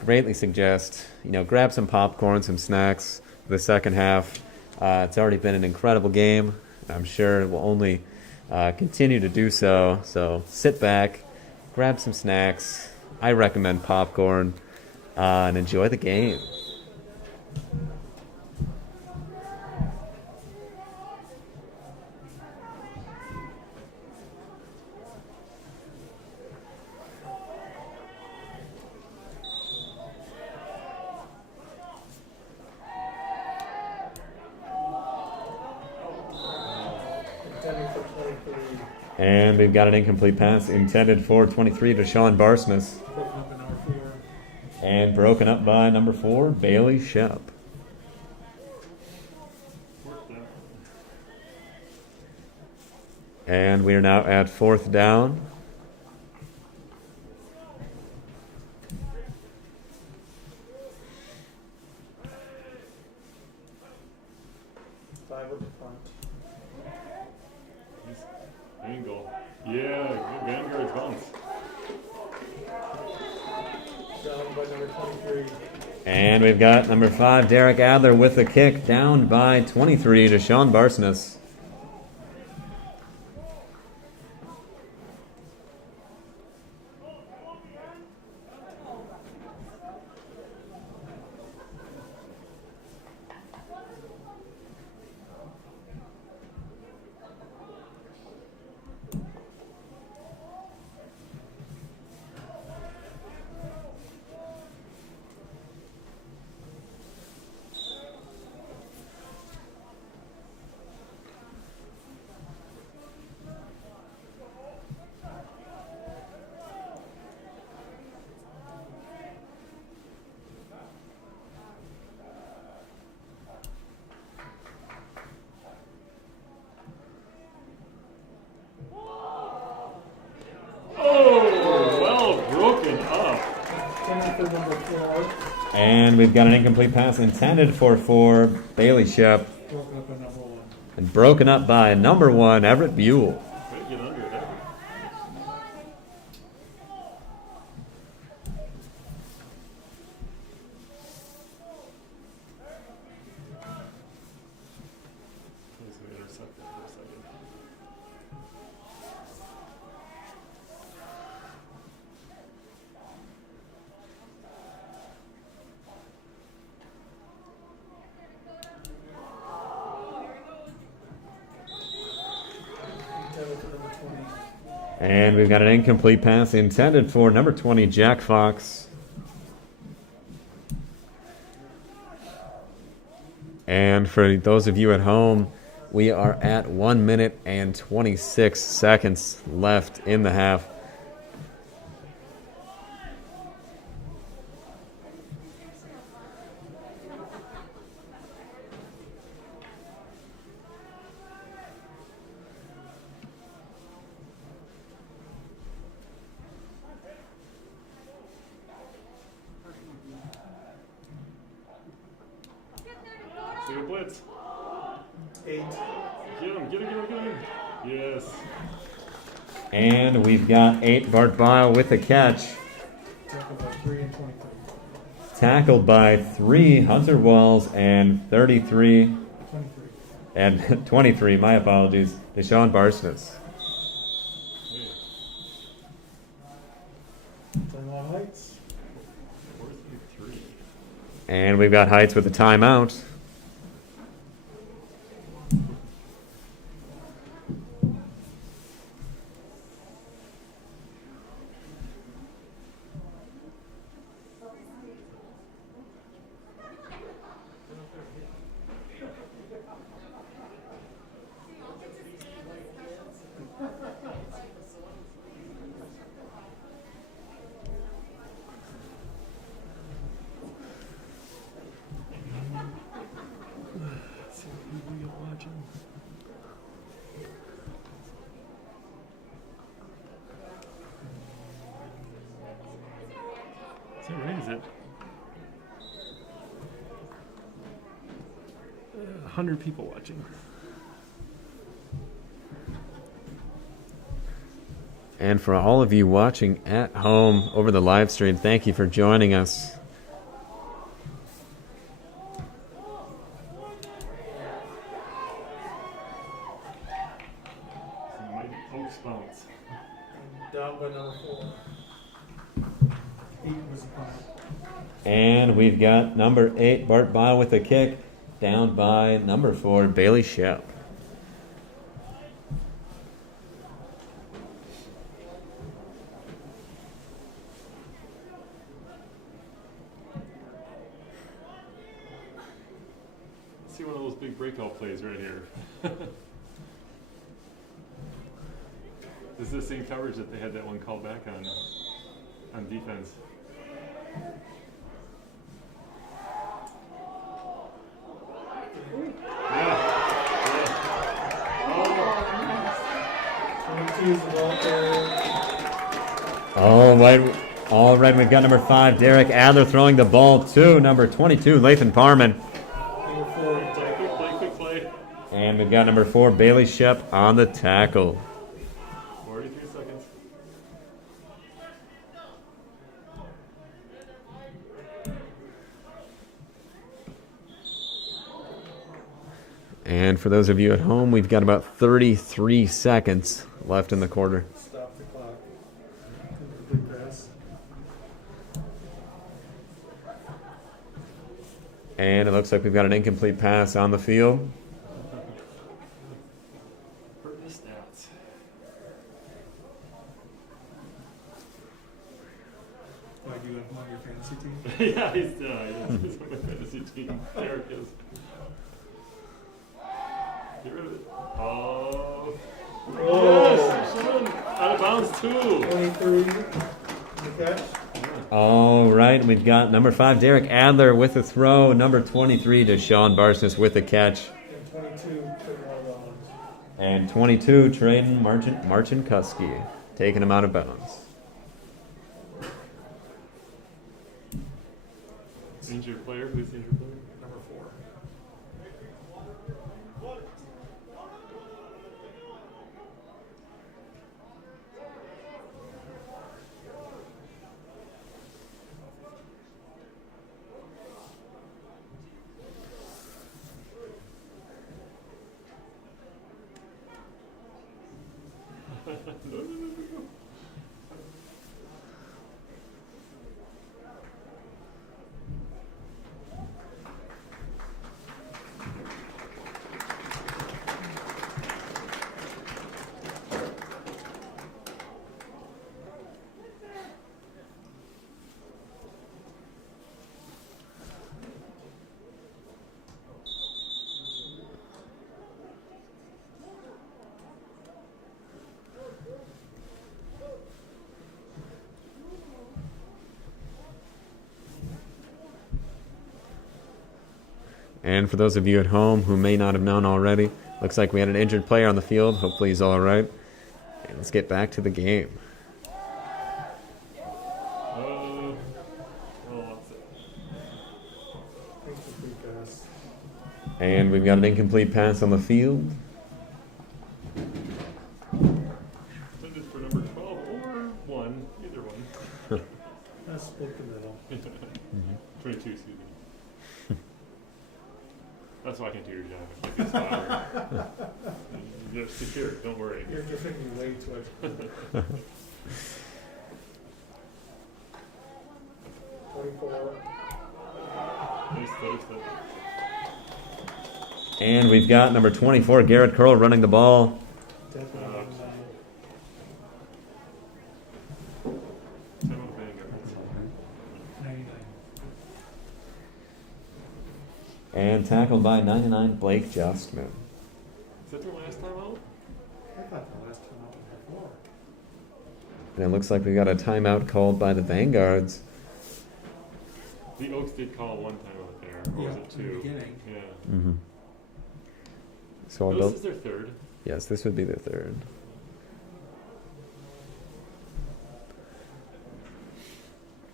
greatly suggest, grab some popcorn, some snacks for the second half. It's already been an incredible game. I'm sure it will only continue to do so. So sit back, grab some snacks. I recommend popcorn, and enjoy the game. Intended for 23. And we've got an incomplete pass intended for 23 to Sean Barsness. Broken up in number 4. And broken up by number 4, Bailey Shep. And we are now at 4th down. Five at the front. Angle. Yeah, Vanguard's bounce. Down by number 23. And we've got number 5, Derek Adler with the kick, down by 23 to Sean Barsness. Oh, well broken up. Intended for number 4. And we've got an incomplete pass intended for 4, Bailey Shep. Broken up in number 1. And broken up by number 1, Everett Buell. Way to get under it. Please we intercept that for a second. Intended for number 20. And we've got an incomplete pass intended for number 20, Jack Fox. And for those of you at home, we are at 1 minute and 26 seconds left in the half. See the blitz. 8. Get him. Yes. And we've got 8, Bart Bile with the catch. Tackled by 3 and 23. Tackled by 3, Hunter Walls, and 33, 23. and 23, my apologies, Deshaun Barsness. Timeout Heights. 4-3. And we've got Heights with a timeout. Is that right? Is it 100 people watching? And for all of you watching at home over the live stream, thank you for joining us. Oaks bounce. And down by number 4. 8 was the punt. And we've got number 8, Bart Bile with the kick, down by number 4, Bailey Shep. See one of those big breakout plays right here. This is the same coverage that they had that one called back on defense. Yeah. 22 is the ball carrier. All right, we've got number 5, Derek Adler throwing the ball to number 22, Lathan Parman. Number 4, Quick play. And we've got number 4, Bailey Shep on the tackle. 43 seconds. And for those of you at home, we've got about 33 seconds left in the quarter. stop the clock. Incomplete pass. And it looks like we've got an incomplete pass on the field. Hurting the stats. Why do you have him on your fantasy team? Yeah, he's on my fantasy team. Derek is. Get rid of it. Oh. Yes! Out of bounds, too. 23, the catch. All right, we've got number 5, Derek Adler with the throw. Number 23, Deshaun Barsness with the catch. And 22, took out of bounds. And 22, Traden Marchinkuski, taking him out of bounds. Injured player. Who's the injured player? Number 4. No. And for those of you at home who may not have known already, looks like we had an injured player on the field. Hopefully he's all right. And let's get back to the game. That's it. Incomplete pass. And we've got an incomplete pass on the field. Intended for number 12 or 1, either one. That's split the middle. 22, excuse me. That's why I can do your job. It's louder. You're secure, don't worry. You're giving me way too much. 24. Nice foot. And we've got number 24, Garrett Curl, running the ball. Definitely. 99. And tackled by 99, Blake Justman. Is that their last time out? I thought the last time out was before. And it looks like we got a timeout called by the Vanguards. The Oaks did call one time out there. Or was it in the 2? beginning. Yeah. Mm-hmm. So This is their third. yes, this would be the third.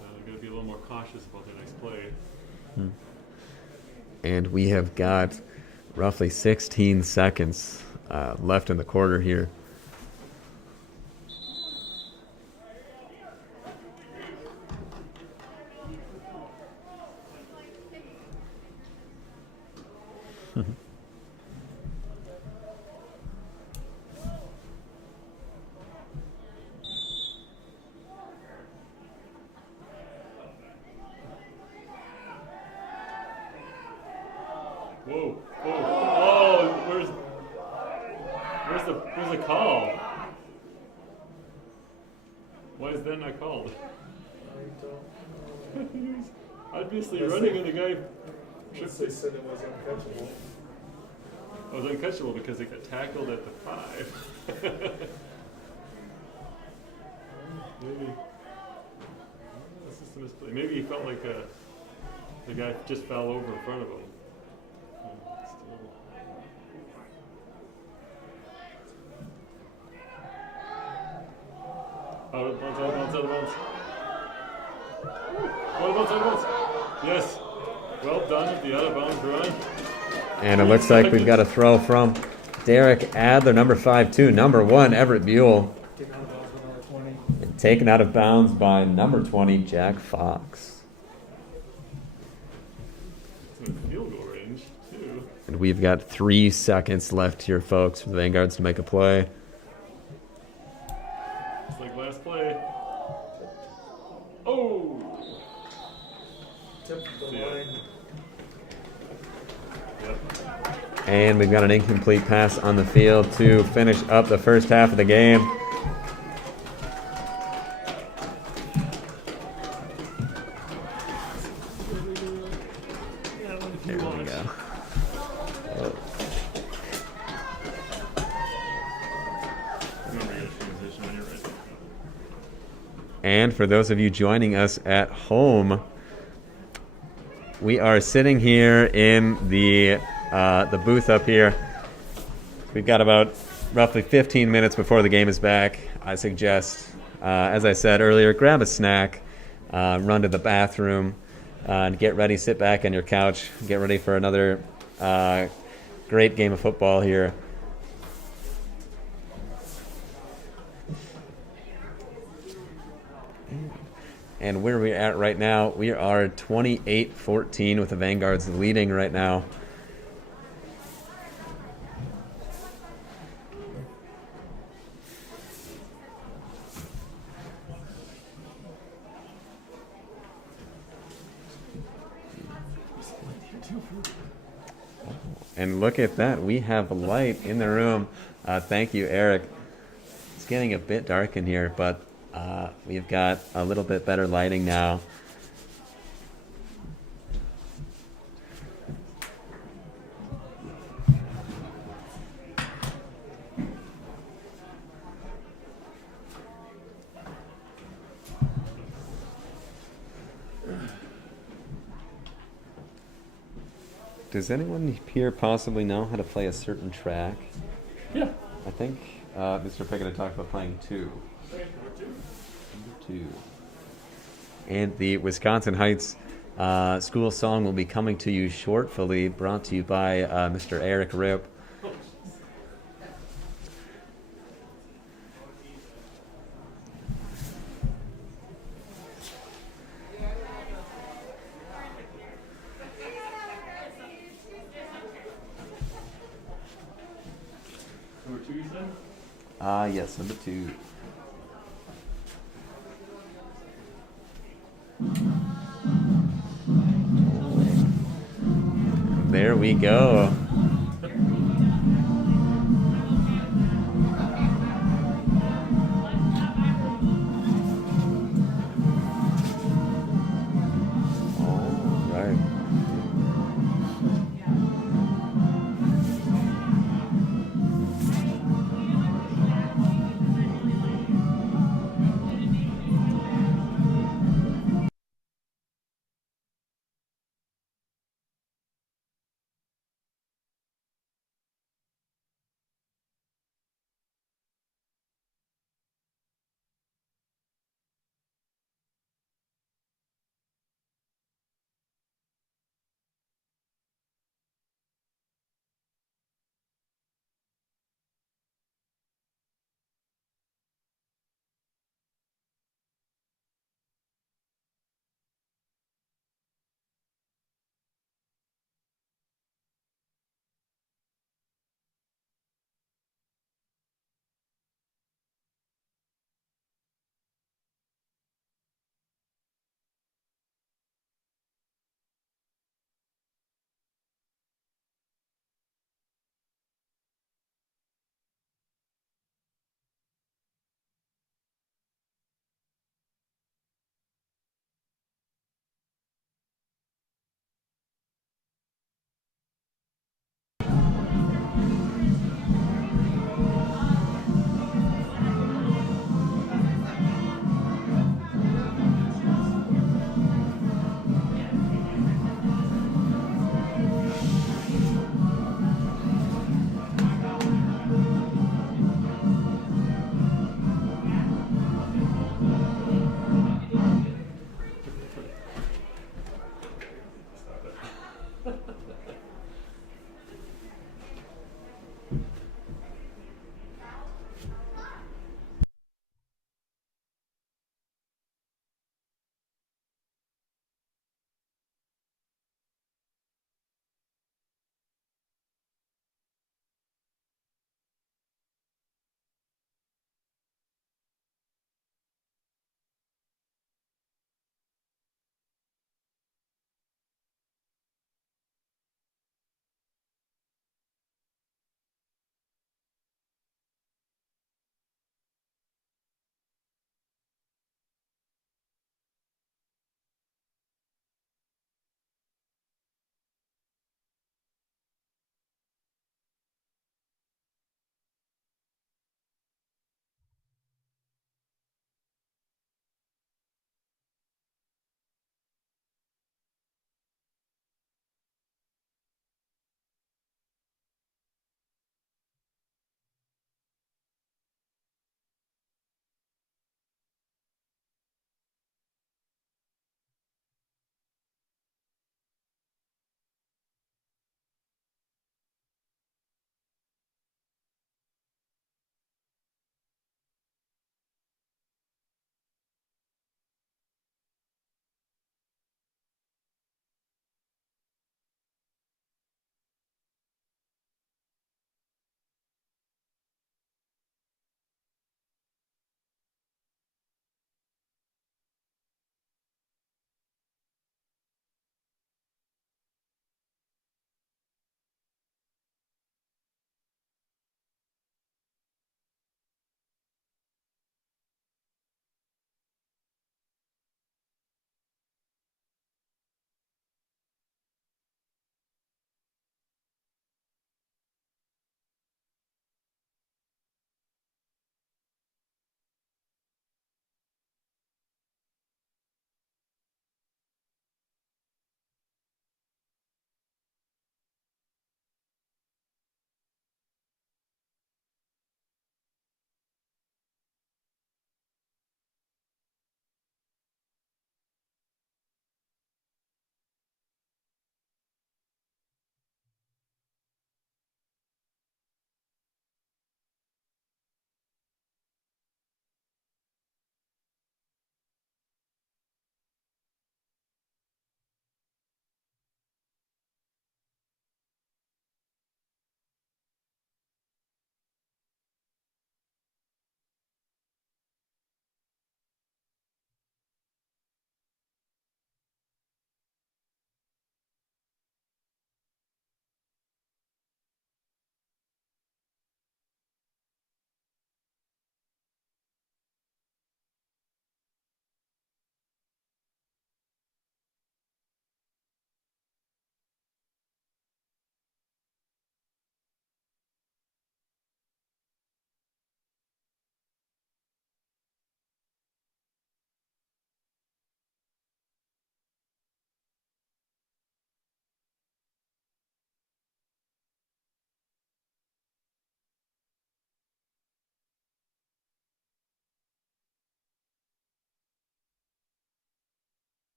They're going to be a little more cautious about their next play. And we have got roughly 16 seconds left in the quarter here. Where's the call? Why is that not called? I don't know. Obviously Yes, running they- and the guy Unless tripped they it. said it was uncatchable. It was uncatchable because it got tackled at the 5. Maybe. This is the misplay. Maybe he felt like the guy just fell over in front of him. Still. Out of bounds, out of bounds, out of bounds. Out of bounds, out of bounds. Yes. Well done with the out of bounds run. And it looks like we've got a throw from Derek Adler, number 5'2", number 1, Everett Buell. Taken out of bounds with number 20. And taken out of bounds by number 20, Jack Fox. It's in field goal range, too. And we've got 3 seconds left here, folks, for the Vanguards to make a play. It's like last play. Oh! Tipped the Yeah. line. Yep. And we've got an incomplete pass on the field to finish up the first half of the game. There we go. Remember your transition when you're right. And for those of you joining us at home, we are sitting here in the booth up here. We've got about roughly 15 minutes before the game is back. I suggest, as I said earlier, grab a snack, run to the bathroom, and get ready, sit back on your couch, get ready for another great game of football here. And where we're at right now, we are 28-14 with the Vanguards leading right now. And look at that, we have light in the room. Thank you, Eric. It's getting a bit dark in here, but we've got a little bit better lighting now. Does anyone here possibly know how to play a certain track? Yeah. I think Mr. Pickett had talked about playing 2. Number 2. Number 2. And the Wisconsin Heights school song will be coming to you shortly, brought to you by Mr. Eric Ripp. Number 2, you said? Yes, number 2. There we go.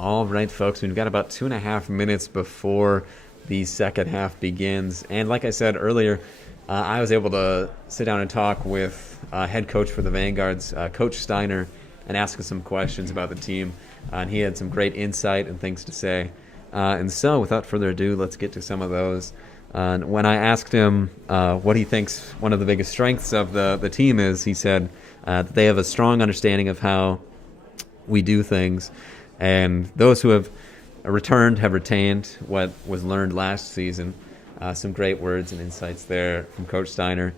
All right, folks, we've got about 2.5 minutes before the second half begins. And like I said earlier, I was able to sit down and talk with head coach for the Vanguards, Coach Steiner, and ask him some questions about the team. And he had some great insight and things to say. And so, without further ado, let's get to some of those. When I asked him what he thinks one of the biggest strengths of the team is, he said that they have a strong understanding of how we do things. And those who have returned have retained what was learned last season. Some great words and insights there from Coach Steiner.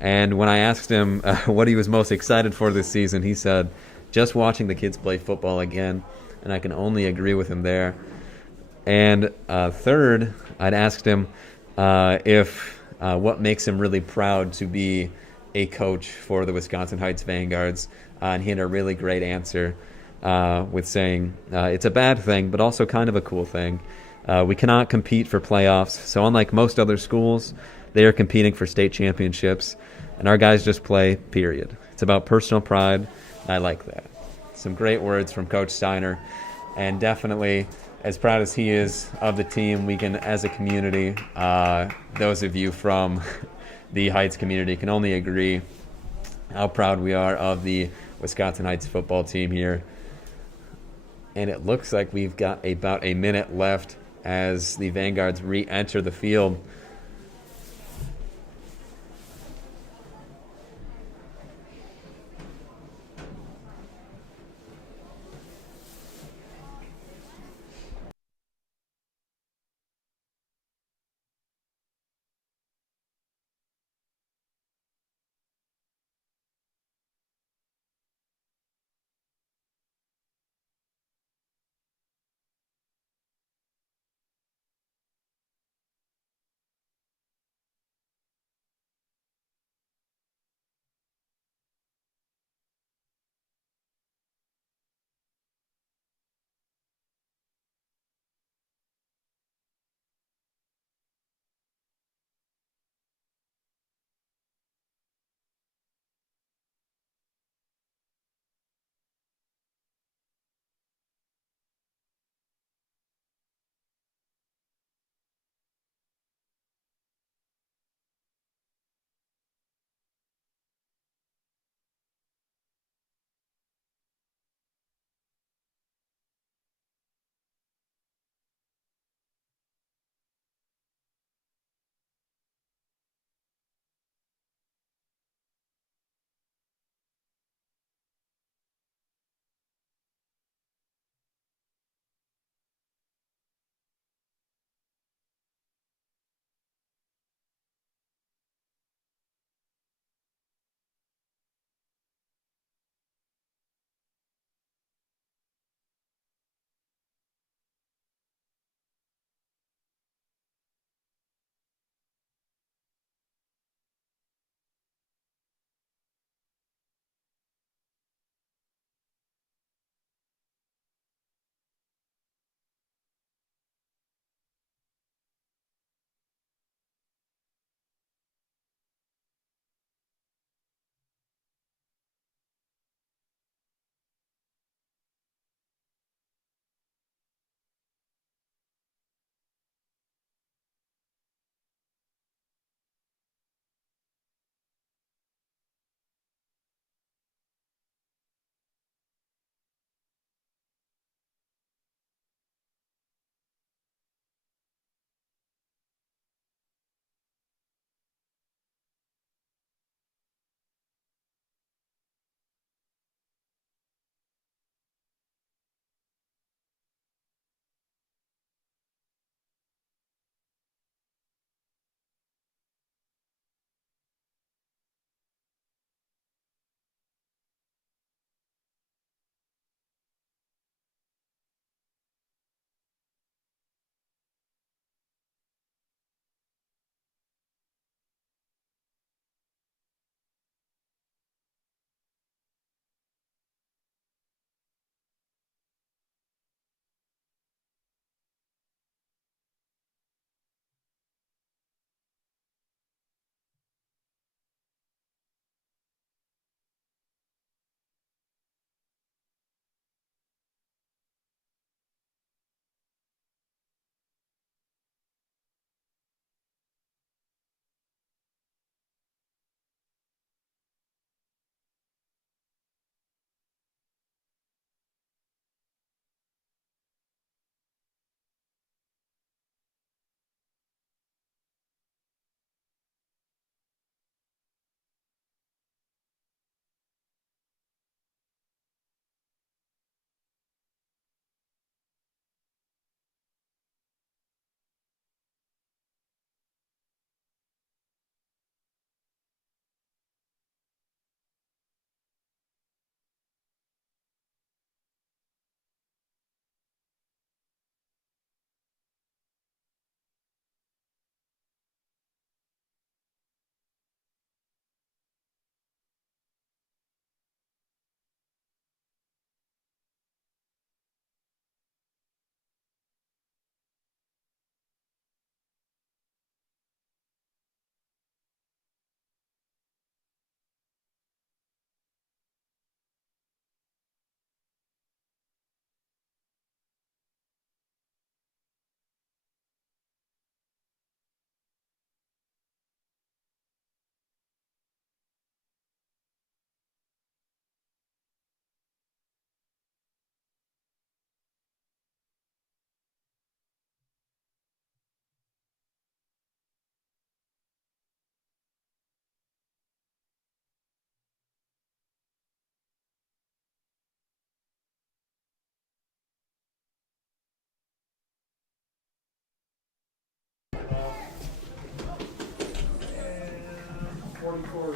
And when I asked him what he was most excited for this season, he said, just watching the kids play football again. And I can only agree with him there. And third, I'd asked him if what makes him really proud to be a coach for the Wisconsin Heights Vanguards. And he had a really great answer with saying it's a bad thing, but also kind of a cool thing. We cannot compete for playoffs, so unlike most other schools, they are competing for state championships, and our guys just play, period. It's about personal pride, and I like that. Some great words from Coach Steiner, and definitely, as proud as he is of the team, we can, as a community, those of you from the Heights community can only agree how proud we are of the Wisconsin Heights football team here. And it looks like we've got about a minute left as the Vanguards re-enter the field.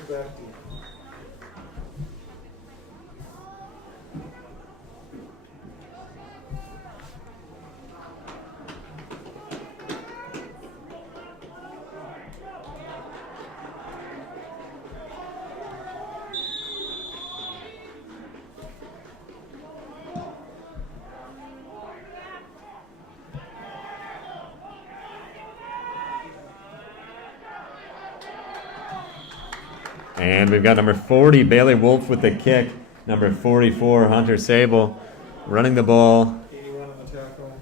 back deep. And we've got number 40, Bailey Wolf with the kick. Number 44, Hunter Sable running the ball. 81 on the tackle.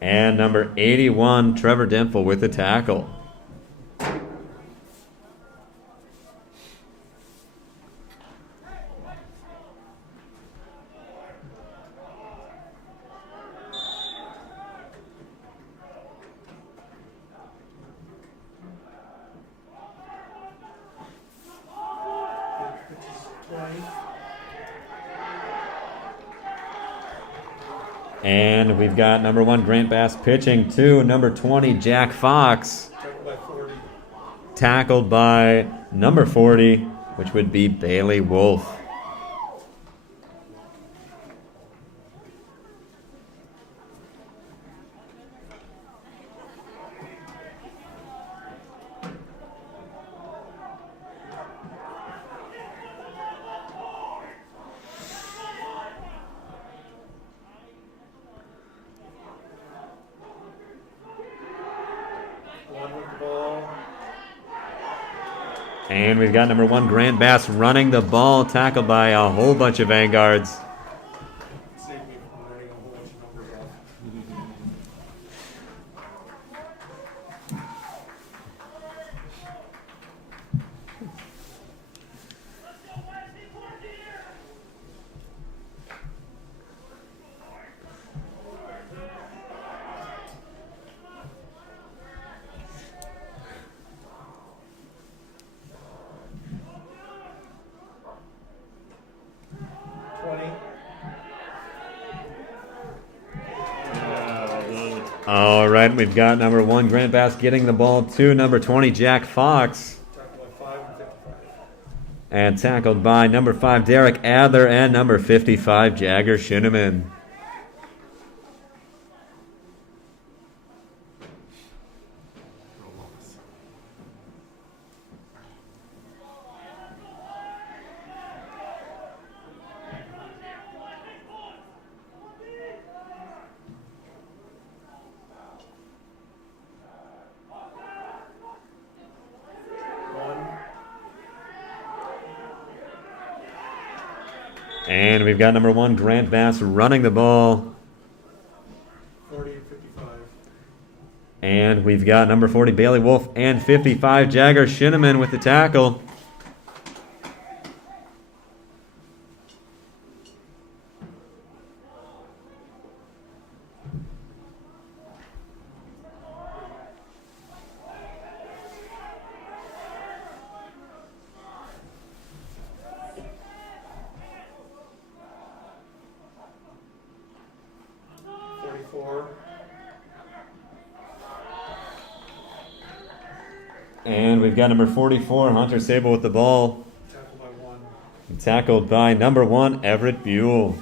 And number 81, Trevor Dimple with the tackle. Which is 20. And we've got number 1, Grant Bass pitching to number 20, Jack Fox. Tackled by 40. Tackled by number 40, which would be Bailey Wolf. One with the ball. And we've got number 1, Grant Bass running the ball, tackled by a whole bunch of Vanguards. Saved me from writing a whole bunch of numbers off. All right, we've got number 1, Grant Bass getting the ball to number 20, Jack Fox. Tackled by 5 and 55. And tackled by number 5, Derek Adler, and number 55, Jagger Shinneman. And we've got number 1, Grant Bass running the ball. 40 and 55. And we've got number 40, Bailey Wolf, and 55, Jagger Shinneman with the tackle. And we've got number 44, Hunter Sable with the ball. Tackled by 1. Tackled by number 1, Everett Buell.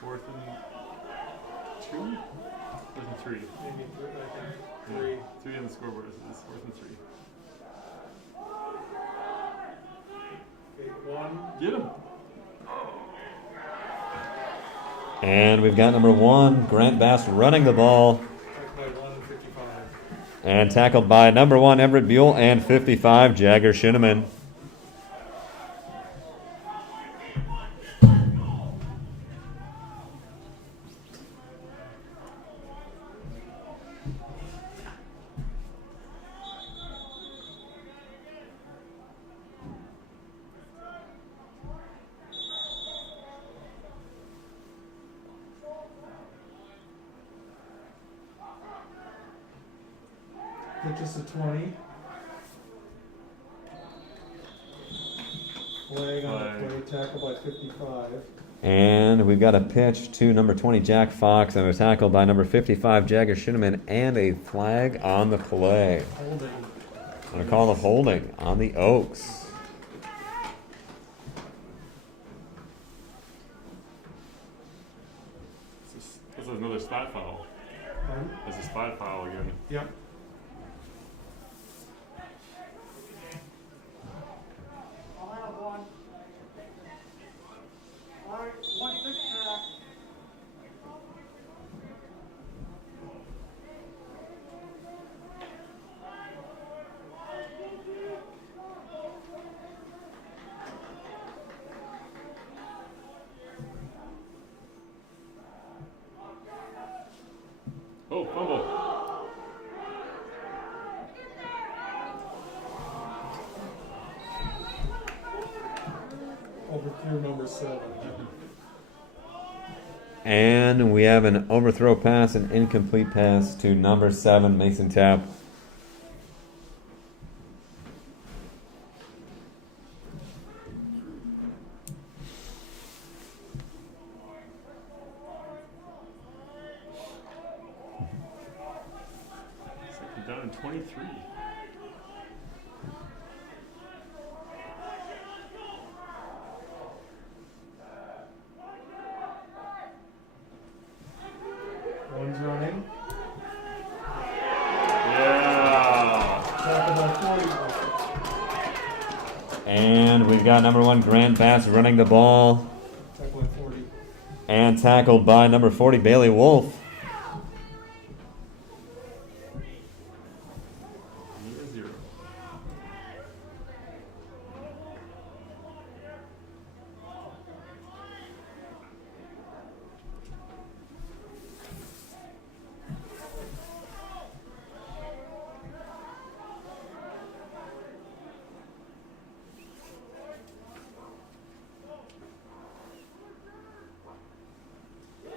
Fourth and 2? Fourth and 3. Maybe three, I think 3. 3 on the scoreboard. It's fourth and 3. Okay, 1. Get him. And we've got number 1, Grant Bass running the ball. Tackled by 1 and 55. And tackled by number 1, Everett Buell, and 55, Jagger Shinneman. Pitches to 20. Flag on Flag. the play, tackle by 55. And we've got a pitch to number 20, Jack Fox, and a tackle by number 55, Jagger Shinneman, and a flag on the play. Holding. And a call of holding on the Oaks. This is another spot foul. This is spot foul again. Yep. I'll have one. All right, 1-6 track. Oh, fumble. Overthrew number 7. And we have an overthrow pass, an incomplete pass to number 7, Mason Tapp. Second down and 23. One's running. Yeah. Tackle by 40. And we've got number 1, Grant Bass, running the ball. Tackle by 40. And tackled by number 40, Bailey Wolf.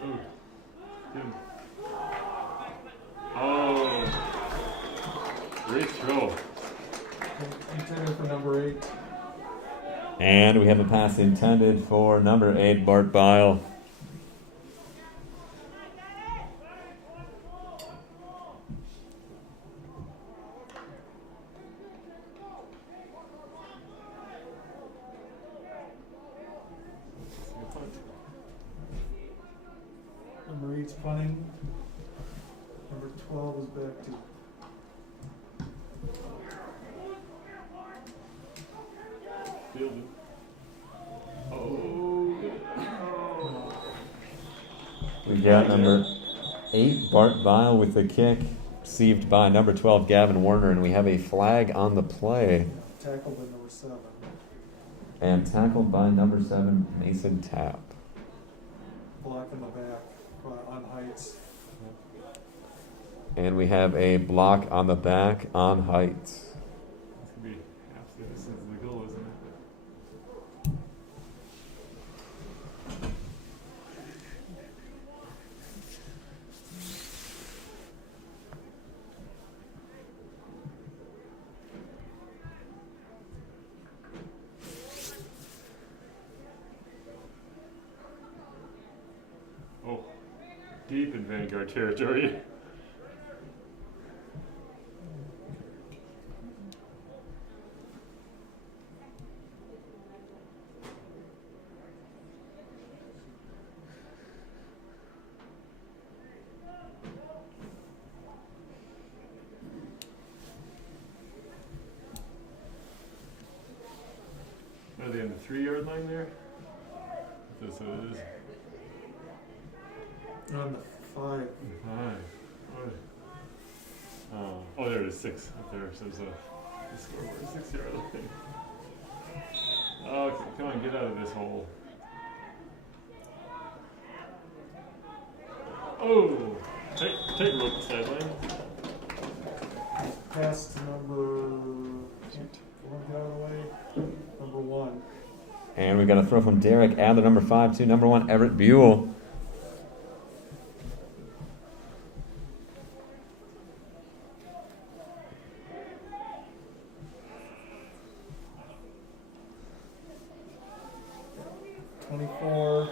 0-0. Ooh. Good. Oh. Great throw. Intended for number 8. And we have a pass intended for number 8, Bart Bile. Good punt. Number 8's punting. Number 12 is back to. Fielded. Oh. We've got number 8, Bart Bile with the kick, received by number 12, Gavin Warner, and we have a flag on the play. Tackled by number 7. And tackled by number 7, Mason Tapp. Block in the back on Heights. And we have a block on the back on Heights. This could be half the distance of the goal, isn't it? Oh, deep in Vanguard territory. Are they on the 3-yard line there? That's what it is. On the 5. Oh, there it is, 6 up there. So there's a scoreboard, 6-yard line. Oh, come on, get out of this hole. Oh, take rope the sideline. Pass to number. One get out of the way. Number 1. And we got a throw from Derek Adler, number 5, to number 1, Everett Buell. 24.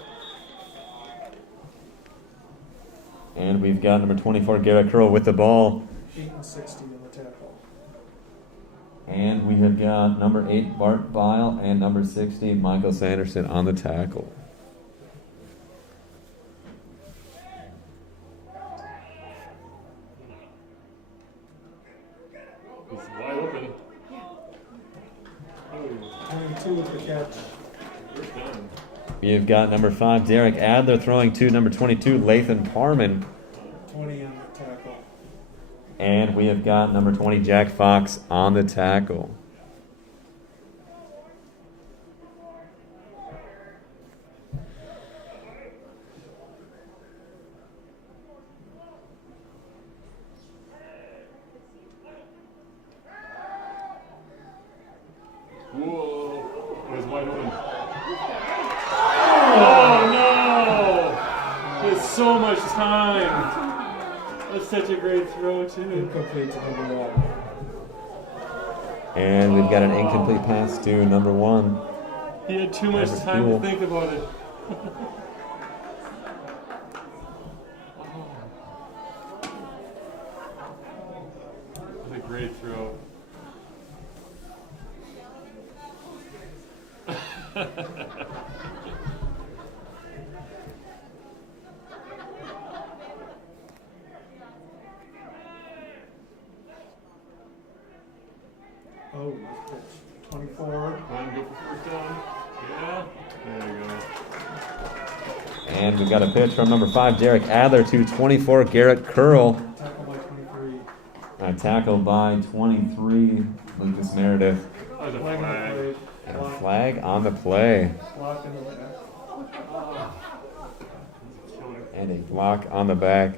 And we've got number 24, Garrett Curl with the ball. 8 and 60 in the tackle. And we have got number 8, Bart Bile, and number 60, Michael Sanderson on the tackle. He's wide open. Oh, 22 with the catch. first down. You've got number 5, Derek Adler, throwing to number 22, Lathan Parman. 20 on the tackle. And we have got number 20, Jack Fox on the tackle. Whoa. Oh, he's wide open. Oh, no. There's so much time. That's such a great throw, too. Incomplete to number 1. And we've got an incomplete pass to number 1. He had too much Number time fuel. to think about it. What a great throw. Oh, nice pitch. 24. Come on, go for first down. Yeah. There you go. And we've got a pitch from number 5, Derek Adler, to 24, Garrett Curl. Tackle by 23. A tackle by 23, Lucas Meredith. That was a Flag on flag. the play. And a Block, flag on the play. block in the back. Killer. And a block on the back.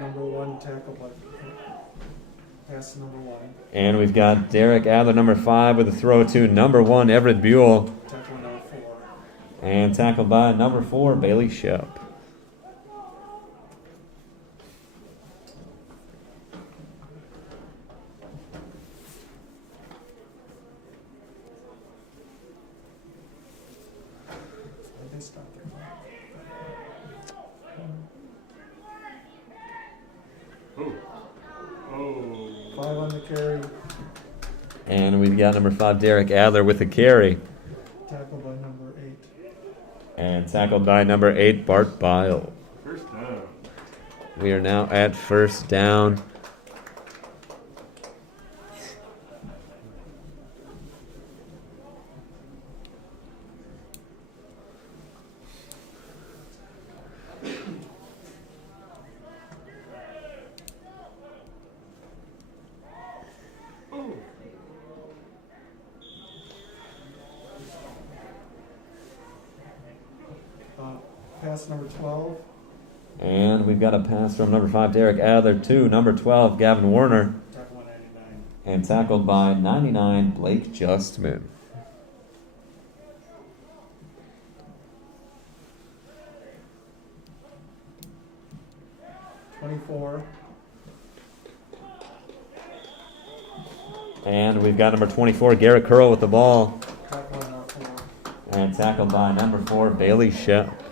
Number 1 tackle by pass to number 1. And we've got Derek Adler, number 5, with a throw to number 1, Everett Buell. Tackle number 4. And tackled by number 4, Bailey Shep. Why'd they stop there? Oh. Oh. 5 on the carry. And we've got number 5, Derek Adler, with a carry. Tackle by number 8. And tackled by number 8, Bart Bile. First down. We are now at first down. Pass number 12. And we've got a pass from number 5, Derek Adler, to number 12, Gavin Warner. Tackle by 99. And tackled by 99, Blake Justman. 24. And we've got number 24, Garrett Curl, with the ball. Tackle by number 4. And tackled by number 4, Bailey Shep.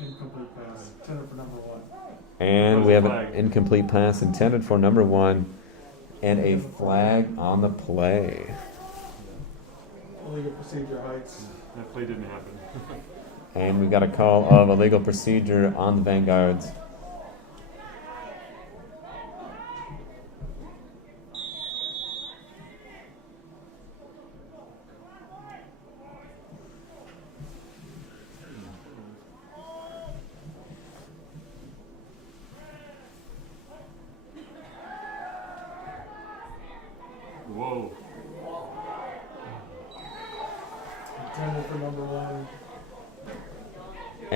Incomplete pass. Intended for number 1. And we have an Flag. incomplete pass intended for number 1. And a flag on the play. Illegal procedure Heights. That play didn't happen. And we've got a call of illegal procedure on the Vanguards.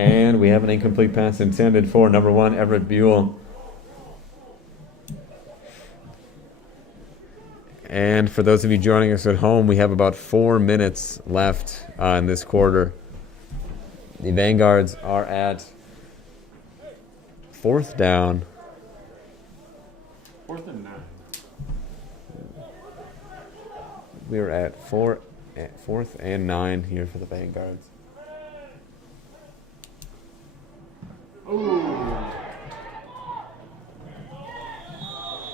And we have an incomplete pass intended for number 1, Everett Buell. And for those of you joining us at home, we have about 4 minutes left in this quarter. The Vanguards are at 4th down. 4th and 9. We're at 4th and 9 here for the Vanguards. Ooh.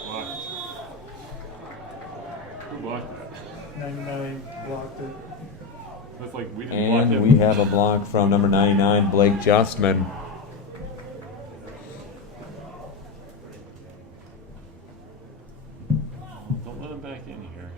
Blocked. Who blocked that? 99 blocked it. That's like we didn't block And it. we have a block from number 99, Blake Justman. Don't let him back in here.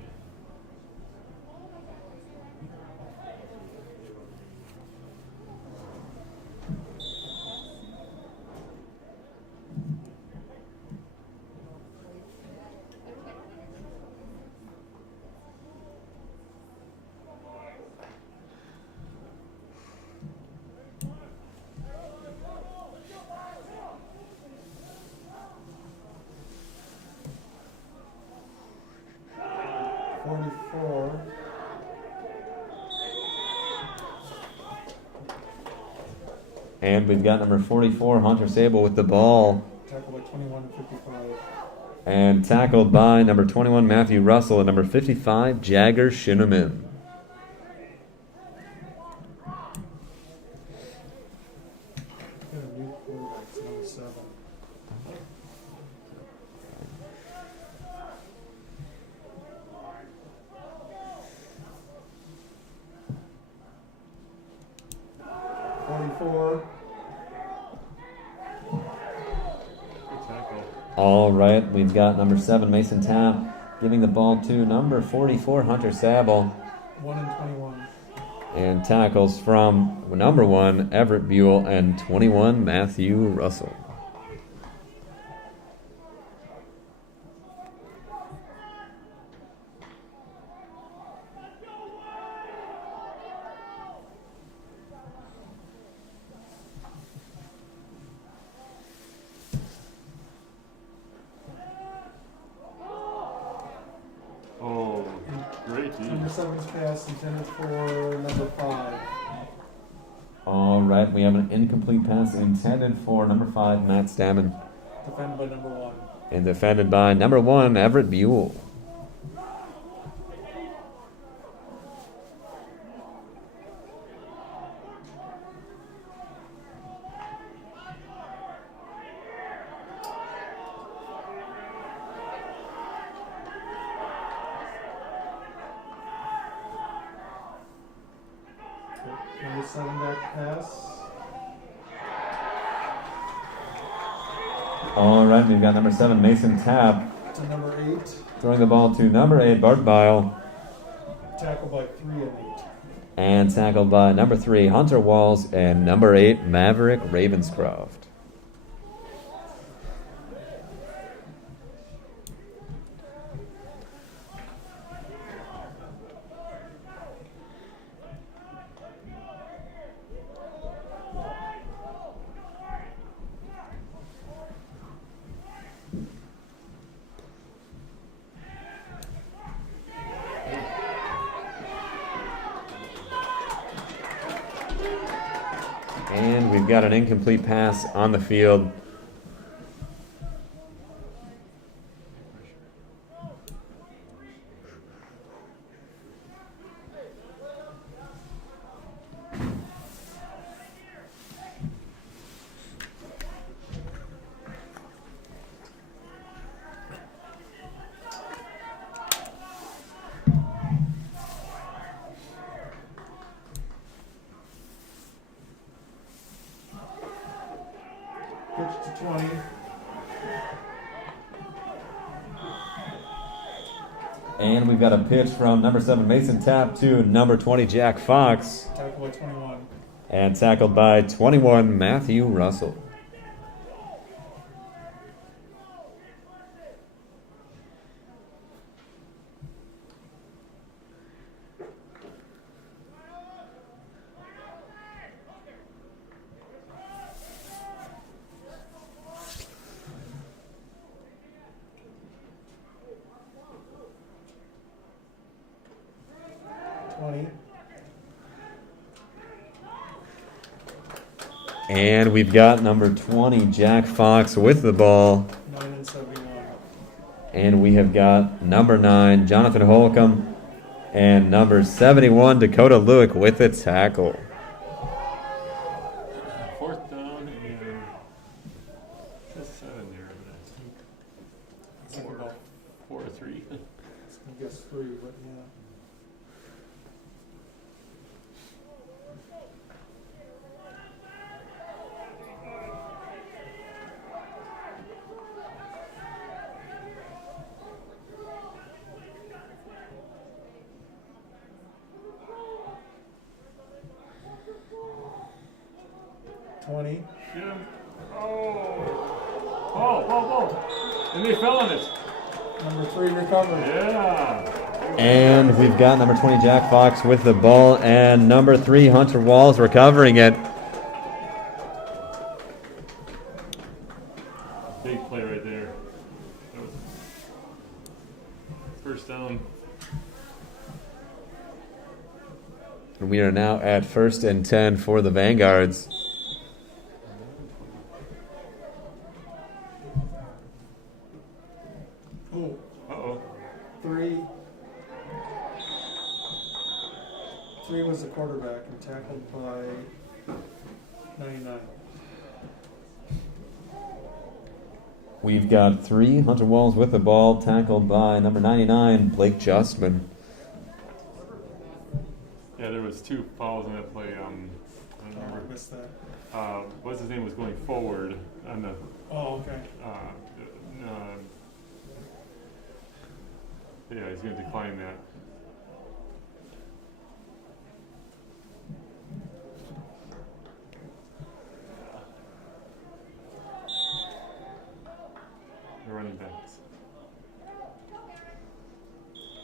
And we've got number 44, Hunter Sable, with the ball. Tackled by 21-55. And tackled by number 21, Matthew Russell, and number 55, Jagger Shinneman. Got a new quarterback, it's number 7. Good tackle. All right, we've got number 7, Mason Tapp, giving the ball to number 44, Hunter Sable. 1 and 21. And tackles from number 1, Everett Buell, and 21, Matthew Russell. Oh, great D. Number 7's pass intended for number 5. All right, we have an incomplete pass intended for number 5, Matt Stammen, Defended by number 1. and defended by number 1, Everett Buell. Number 7 back pass. All right, we've got number 7, Mason Tapp, To number 8. throwing the ball to number 8, Bart Bile, Tackled by 3 and 8. and tackled by number 3, Hunter Walls, and number 8, Maverick Ravenscroft. And we've got an incomplete pass on the field. Pitch to 20. And we've got a pitch from number 7, Mason Tapp, to number 20, Jack Fox, Tackled by 21. and tackled by 21, Matthew Russell. 20. And we've got number 20, Jack Fox, with the ball. 9 and 71. And we have got number 9, Jonathan Holcomb, and number 71, Dakota Lewick, with the tackle. Fourth down and just 7 there, but I Think think about, 4 or 3. I guess 3, but yeah. Twenty. Get him. Oh. Oh, whoa, whoa. And they fell on it. Number 3 recovered. Yeah. And we've got number 20, Jack Fox, with the ball, and number 3, Hunter Walls, recovering it. Big play right there. That was first down. We are now at 1st and 10 for the Vanguards. Oh, Uh-oh. 3. 3 was the quarterback and tackled by 99. We've got 3, Hunter Walls with the ball, tackled by number 99, Blake Justman. Yeah, there was 2 fouls in that play. I don't I remember. missed that. What's his name was going forward on the Oh, okay. yeah, he's going to decline that. The running backs.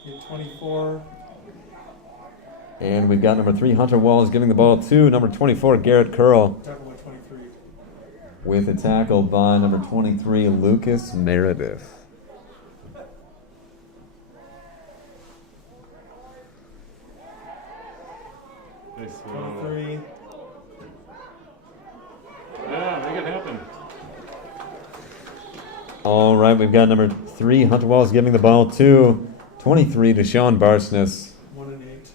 Hit 24. And we've got number 3, Hunter Walls, giving the ball to number 24, Garrett Curl, Tackled by 23. with a tackle by number 23, Lucas Meredith. Nice. 23. Yeah, make it happen. All right, we've got number 3, Hunter Walls, giving the ball to 23, Deshaun Barsness, 1 and 8.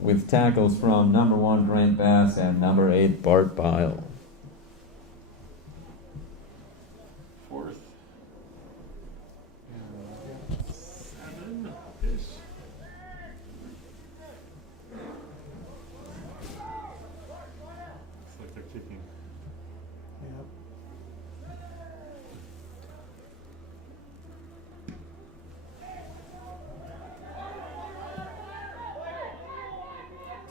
with tackles from number 1, Grant Bass, and number 8, Bart Bile. Fourth. And 7-ish. Looks like they're kicking. Yep.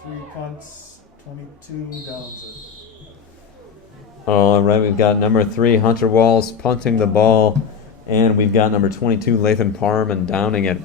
Three punts, 22 downs it. All right, we've got number 3, Hunter Walls, punting the ball, and we've got number 22, Lathan Parman, downing it.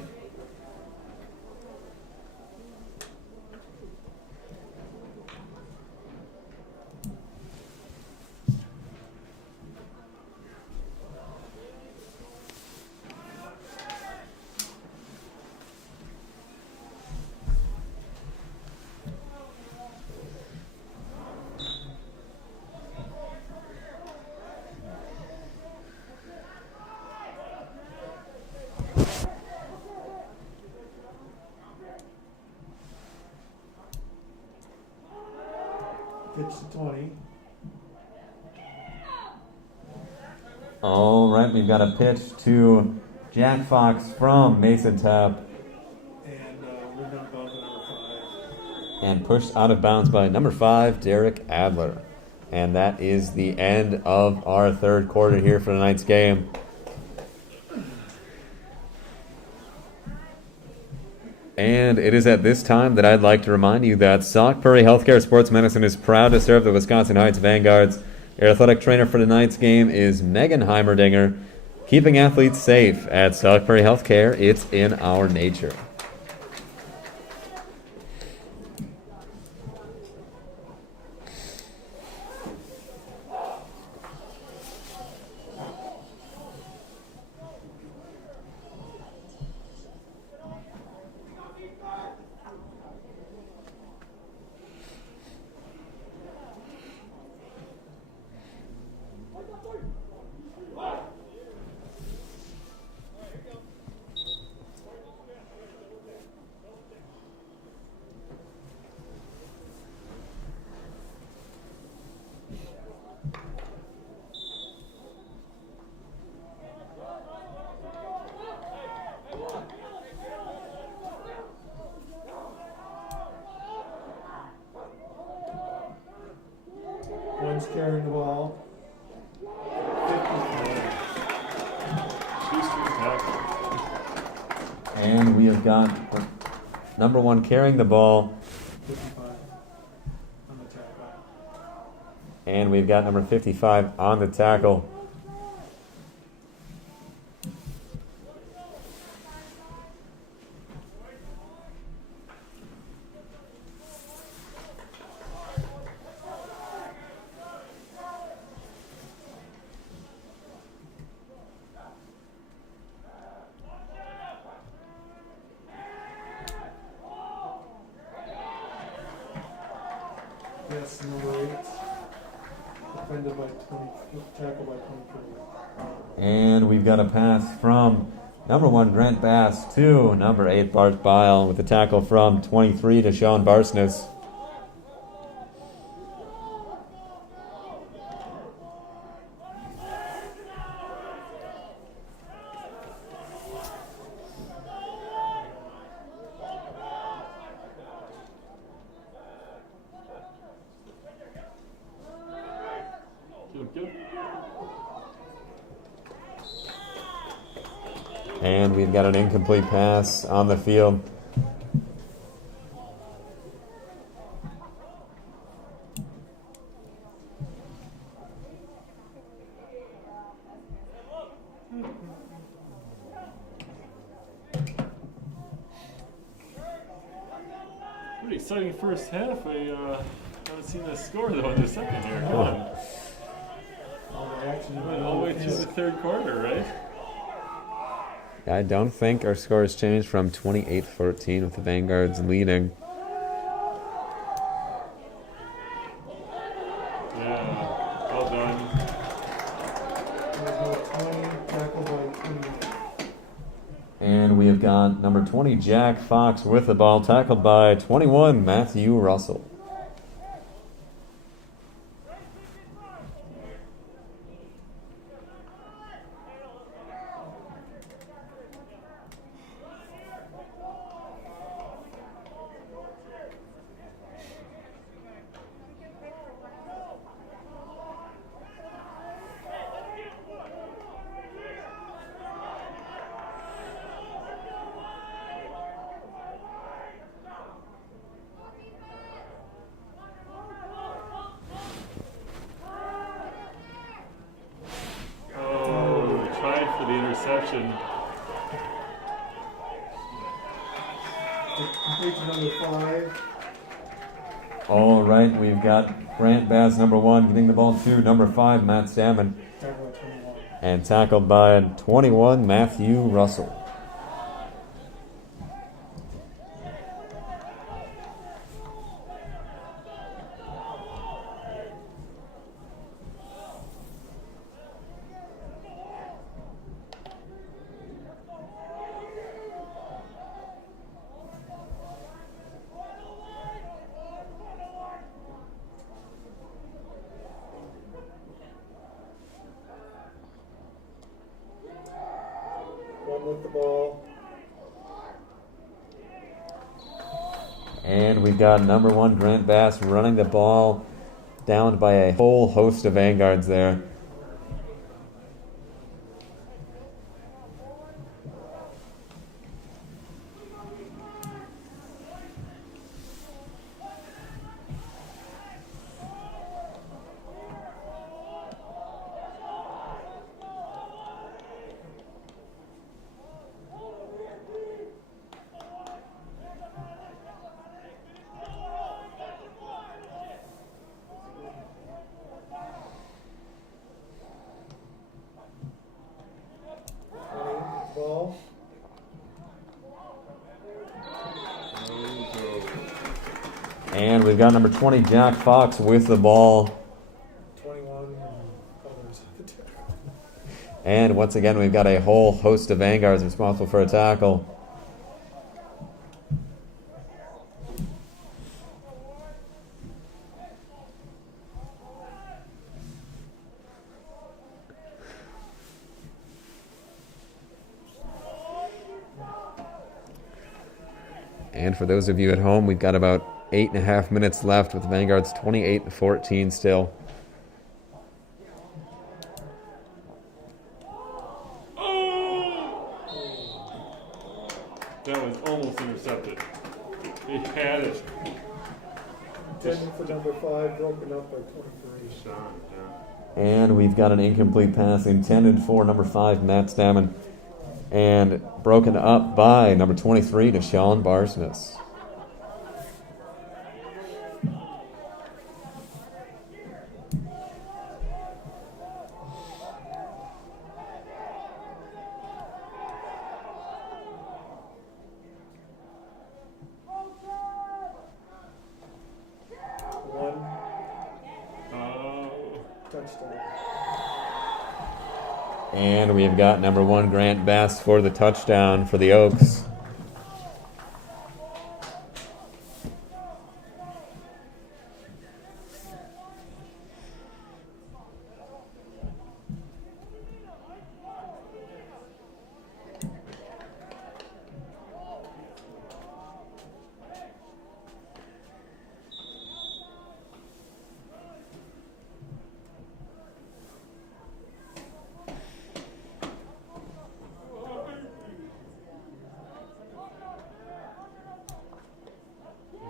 Pitch to 20. All right, we've got a pitch to Jack Fox from Mason Tap, And we're going to go to number 5. and pushed out of bounds by number 5, Derek Adler. And that is the end of our third quarter here for tonight's game. And it is at this time that I'd like to remind you that Sauk Prairie Healthcare Sports Medicine is proud to serve the Wisconsin Heights Vanguards. Your athletic trainer for tonight's game is Megan Heimerdinger. Keeping athletes safe at Sauk Prairie Healthcare, it's in our nature. carrying the ball. 55. Shoestring tackle. And we have got number 1 carrying the ball. 55 on the tackle. And we've got number 55 on the tackle. Yes, number 8. Defended by 20, tackled by 23. And we've got a pass from number 1 Grant Bass to number 8 Bart Bile with a tackle from 23 to Sean Barsness. Good. And we've got an incomplete pass on the field. Pretty exciting first half. I haven't seen a score though in the second here. Come on. All the action Went all the way through the third quarter, right? I don't think our score has changed from 28-14 with the Vanguards leading. Yeah, well done. Number 20, tackled by 20. And we have got number 20 Jack Fox with the ball, tackled by 21 Matthew Russell. Oh, tried for the interception. Complete to number 5. All right, we've got Grant Bass, number 1, getting the ball to number 5 Matt Salmon, Tackled by 21. and tackled by 21 Matthew Russell. One with the ball. And we've got number 1 Grant Bass running the ball, downed by a whole host of Vanguards there. Ball. And we've got number 20 Jack Fox with the ball. 21 colors of the tackle. And once again, we've got a whole host of Vanguards responsible for a tackle. And for those of you at home, we've got about 8.5 minutes left with the Vanguards 28-14 still. That was almost intercepted. He had it. Intended for number 5, broken up by 23. Sean, yeah. And we've got an incomplete pass intended for number 5, Matt Stammen. And broken up by number 23, Deshaun Barsness. Touchdown. And we've got number 1, Grant Bass for the touchdown for the Oaks.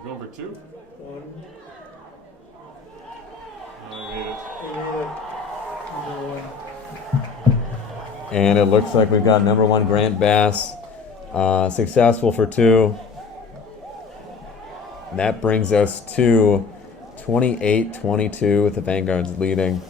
Going for 2? 1. I made it. Number 1. And it looks like we've got number 1, Grant Bass, successful for 2. And that brings us to 28-22 with the Vanguards leading.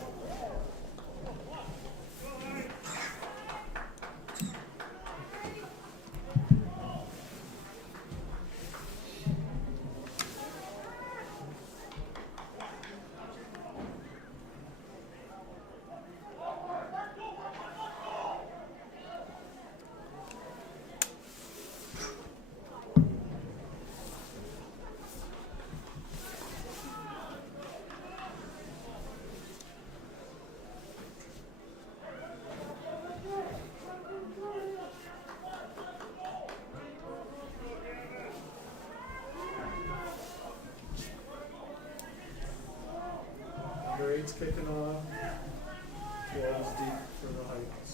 Number 8's kicking off. 12's deep for the Heights.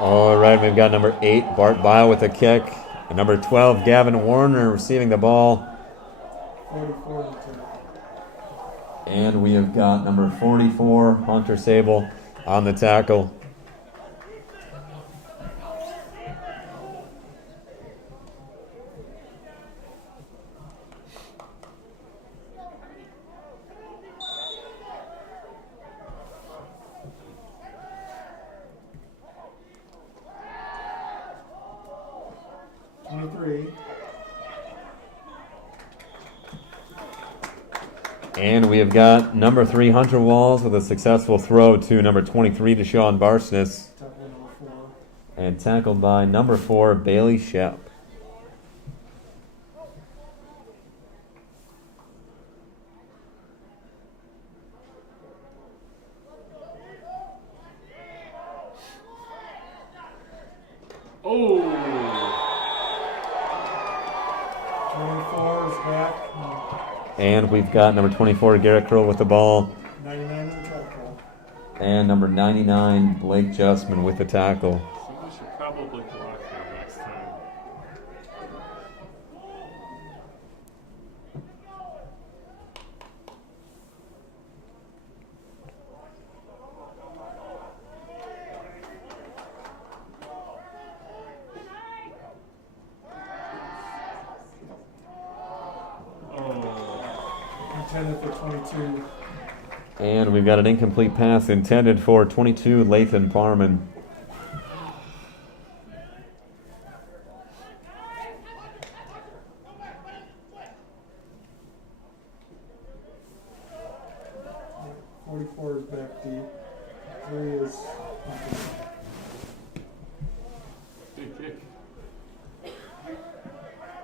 All right, we've got number 8, Bart Bile with a kick. And number 12, Gavin Warner receiving the ball. 44 to And we have got number 44, Hunter Sable, on the tackle. And we have got number 3, Hunter Walls, with a successful throw to number 23, Deshaun Barsness. Tackle number 4. And tackled by number 4, Bailey Shep. Oh! 24 is back. And we've got number 24, Garrett Curl with the ball. 99 in the tackle. And number 99, Blake Justman with the tackle. Somebody should probably block him next time. Intended for 22. And we've got an incomplete pass intended for 22, Lathan Farman. Oh, 44 is back deep. 3 is Big kick.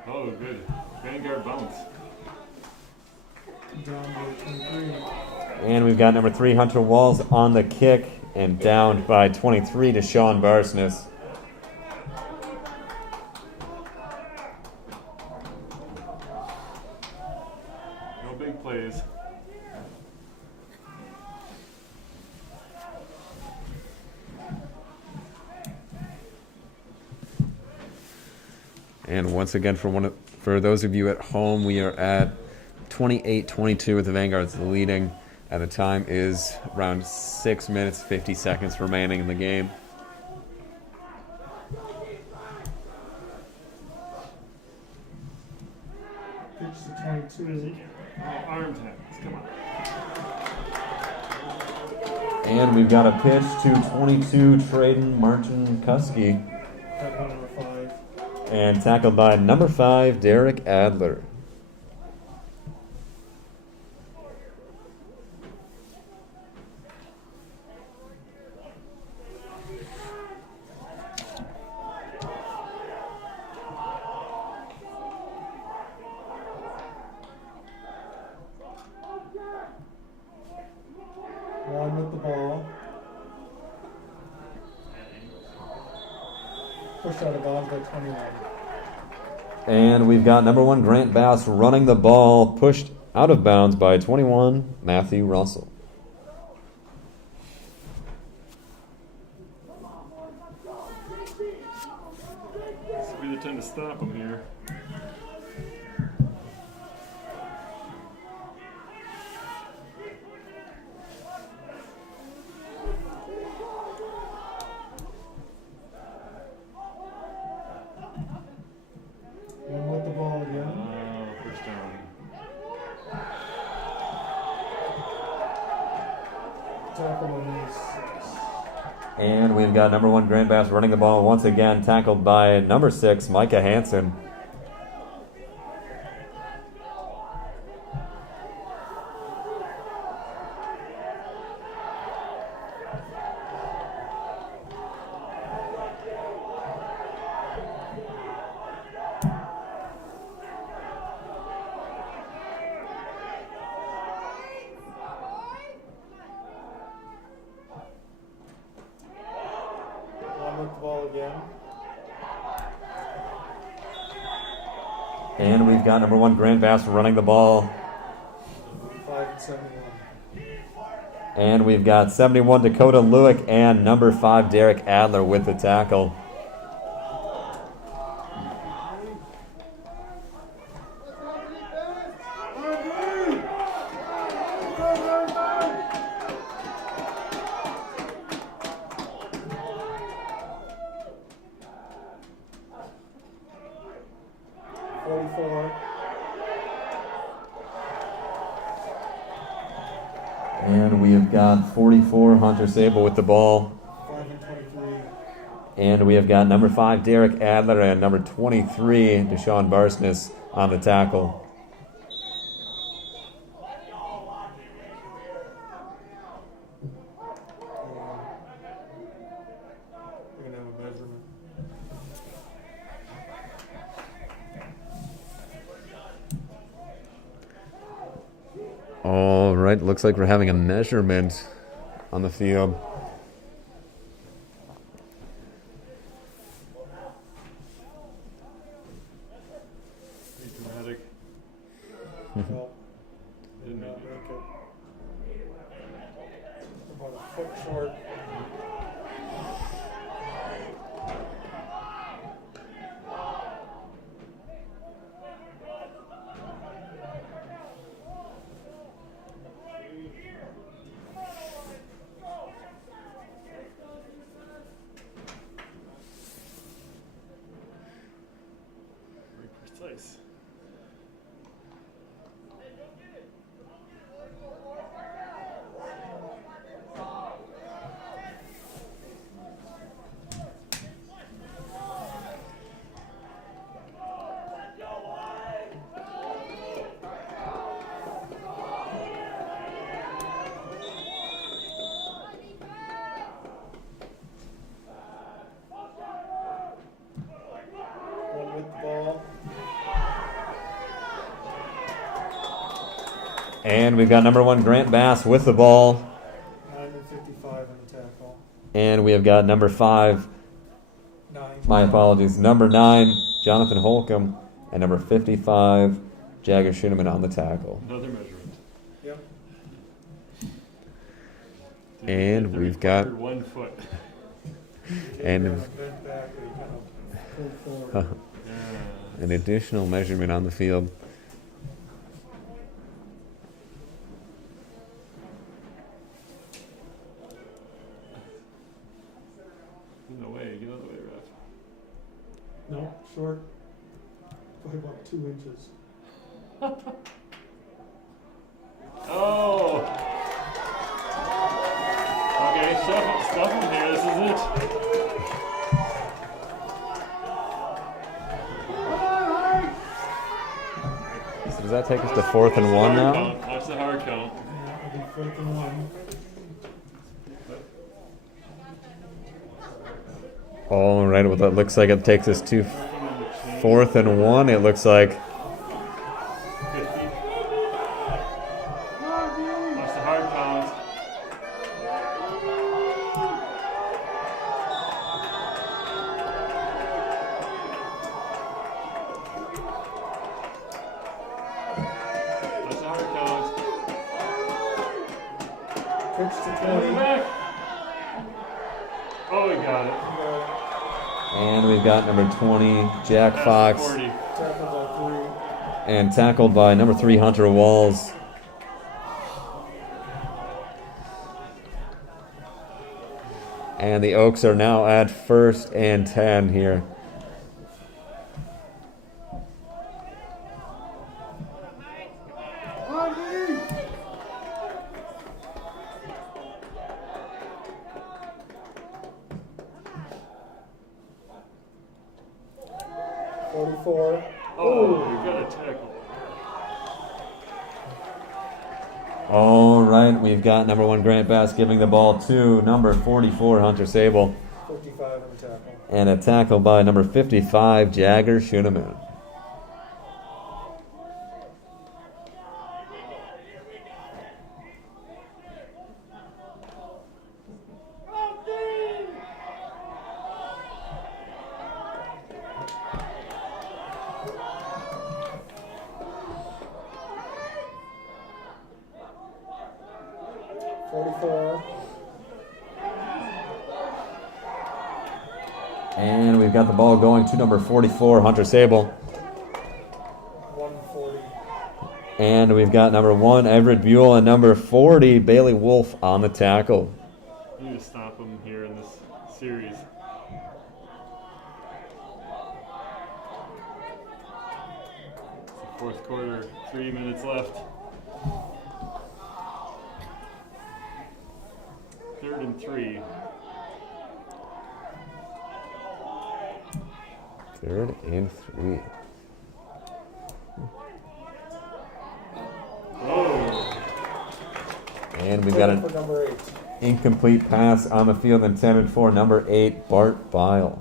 Oh, good. Vanguard bounce. down by 23. And we've got number 3, Hunter Walls, on the kick and downed by 23, Deshaun Barsness. And once again, for those of you at home, we are at 28-22 with the Vanguards leading, and the time is around 6 minutes 50 seconds remaining in the game. Pitch to 22. Arm tags, come on. And we've got a pitch to 22, Traden Martin-Kuski, Tackle number 5. and tackled by number 5, Derek Adler. One with the ball. Pushed out of bounds by 21. And we've got number 1, Grant Bass, running the ball, pushed out of bounds by 21, Matthew Russell. This will be the time to stop him here. One with the ball again. First down. Tackle number 6. And we've got number 1, Grant Bass, running the ball once again, tackled by number 6, Micah Hansen. One with the ball again. And we've got number 1, Grant Bass, running the ball. 5 and 71. And we've got 71, Dakota Lewick, and number 5, Derek Adler with the tackle. And we have got 44, Hunter Sable with the ball. 5 and 23. And we have got number 5, Derek Adler, and number 23, Deshaun Barsness on the tackle. We're gonna have a measurement. All right, looks like we're having a measurement on the field. Pretty dramatic. No, Didn't did not make make it. About a foot short. Very precise. One with the ball. And we've got number 1, Grant Bass with the ball. 9 and 55 on the tackle. And we have got number 5, 9. my apologies, number 9, Jonathan Holcomb, and number 55, Jagger Shinneman on the tackle. Another measurement. Yep. And The we've got- required 1 foot. And Kind of bent back, but he kind of pulled forward. Yeah. an additional measurement on the field. In the way, get out of the way, ref. No, short. By about 2 inches. Oh! Okay, stuff him here, this is it. So does that take us to 4th and 1 now? Count. Watch the hard count. Yeah, it'll be 4th and 1. All right, well, that looks like it takes us to 4th and 1. It looks like 50. Watch the hard count. Watch the hard count. Pitch to Get 20. back. Oh, we got it. and we've got number 20 Jack Fox 40. Tackled by 3. and tackled by number 3 Hunter Walls. And the Oaks are now at 1st and 10 here. Oh, we got a tackle. All right, we've got number 1 Grant Bass giving the ball to number 44 Hunter Sable, 55 on the tackle. and a tackle by number 55 Jagger Schuneman. And we've got the ball going to number 44 Hunter Sable. 140. And we've got number 1 Everett Buell and number 40 Bailey Wolf on the tackle. We need to stop him here in this series. It's the fourth quarter, 3 minutes left. 3rd and 3. 3rd and 3. Oh, And we've got For an number 8. incomplete pass on the field intended for number 8 Bart Bile.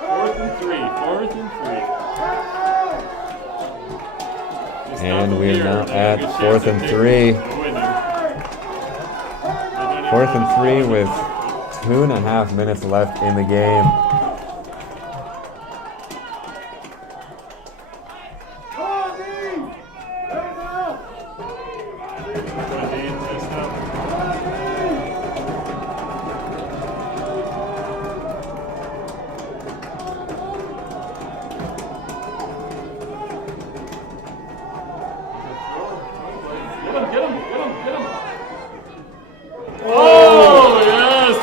fourth and 3. 4th and 3. And we're now at 4th and 3. 4th and 3 with 2.5 minutes left in the game. Get him! Oh, yes!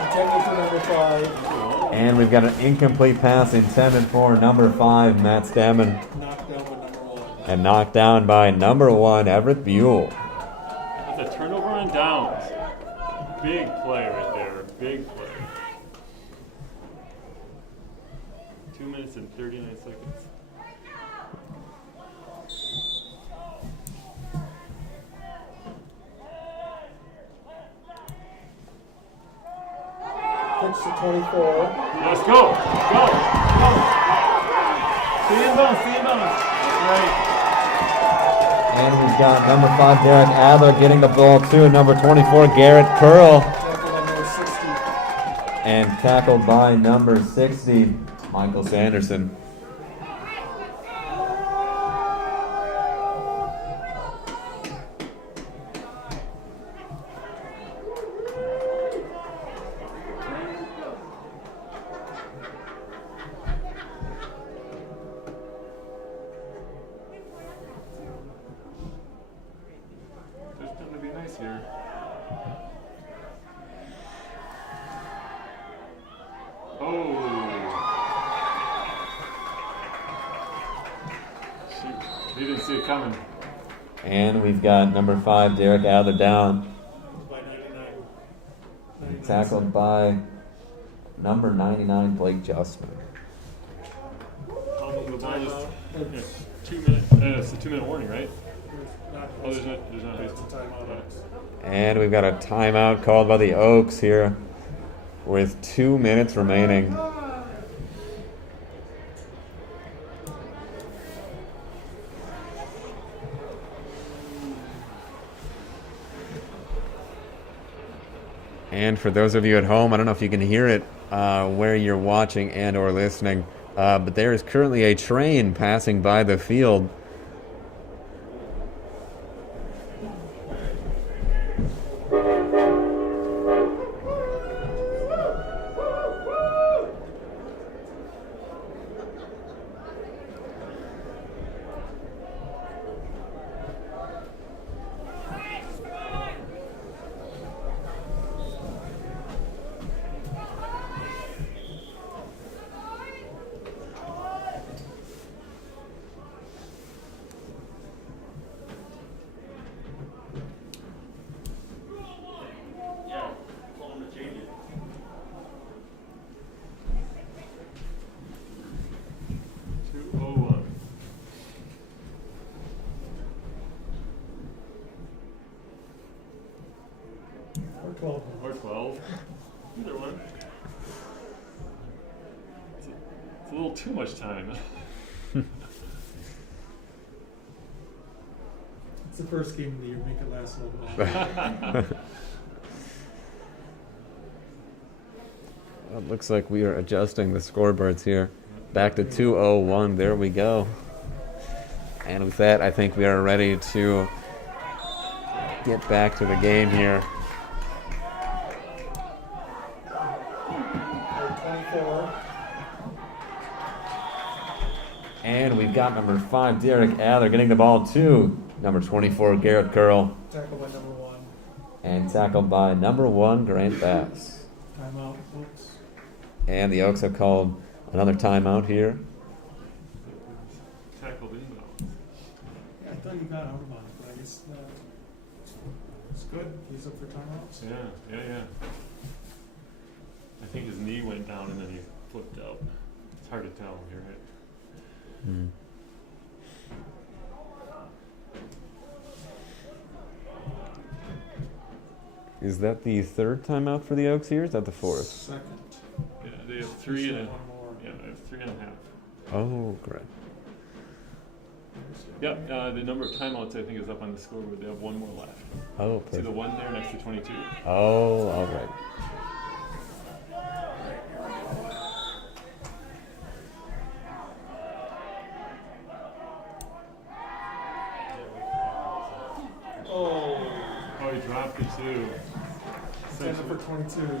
Intended for number 5. And we've got an incomplete pass intended for number 5 Matt Stammen, Knocked down by number 1. and knocked down by number 1 Everett Buell. That's a turnover on downs. Big play right there. Big play. 2 minutes and 39 seconds. Pitch to 24. Let's go. Go. Stay in bounds. Right. And we've got number 5 Derek Adler getting the ball to number 24 Garrett Pearl, Tackled by number 60. and tackled by number 60 Michael Sanderson. Shoot. He didn't see it coming. And we've got number 5, Derek Adler down. By 99. Tackled by number 99, Blake Justman. The ball just, Timeout. 2 minutes. It's a 2-minute warning, right? Oh, there's not high It's a school. timeout. And we've got a timeout called by the Oaks here with 2 minutes remaining. And for those of you at home, I don't know if you can hear it where you're watching and or listening, but there is currently a train passing by the field. Yeah, told him to change it. Two oh one. Or 12. Or 12. Either one. It's a little too much time. It's the first game of the year. Make it last a little bit. It looks like we are adjusting the scoreboards here. Back to 2:01. There we go. And with that, I think we are ready to get back to the game here. 24. And we've got number 5, Derek Adler, getting the ball to number 24, Garrett Curl, Tackle by number 1. and tackled by number 1, Grant Bass. Timeout, folks. And the Oaks have called another timeout here. Tackled inbound. Yeah, I thought you got out of mine, but I guess it's good. He's up for timeouts. Yeah. I think his knee went down and then he flipped out. It's hard to tell, you're right. Is that the third timeout for the Oaks here? Is that the fourth? Second. Yeah, they have 3 and a, One more. yeah, they have 3.5. Oh, great. Yep, the number of timeouts I think is up on the scoreboard. They have 1 more left. Oh, See the perfect. 1 there next to 22? Oh, all right. Oh, he dropped it too. Stand up for 22.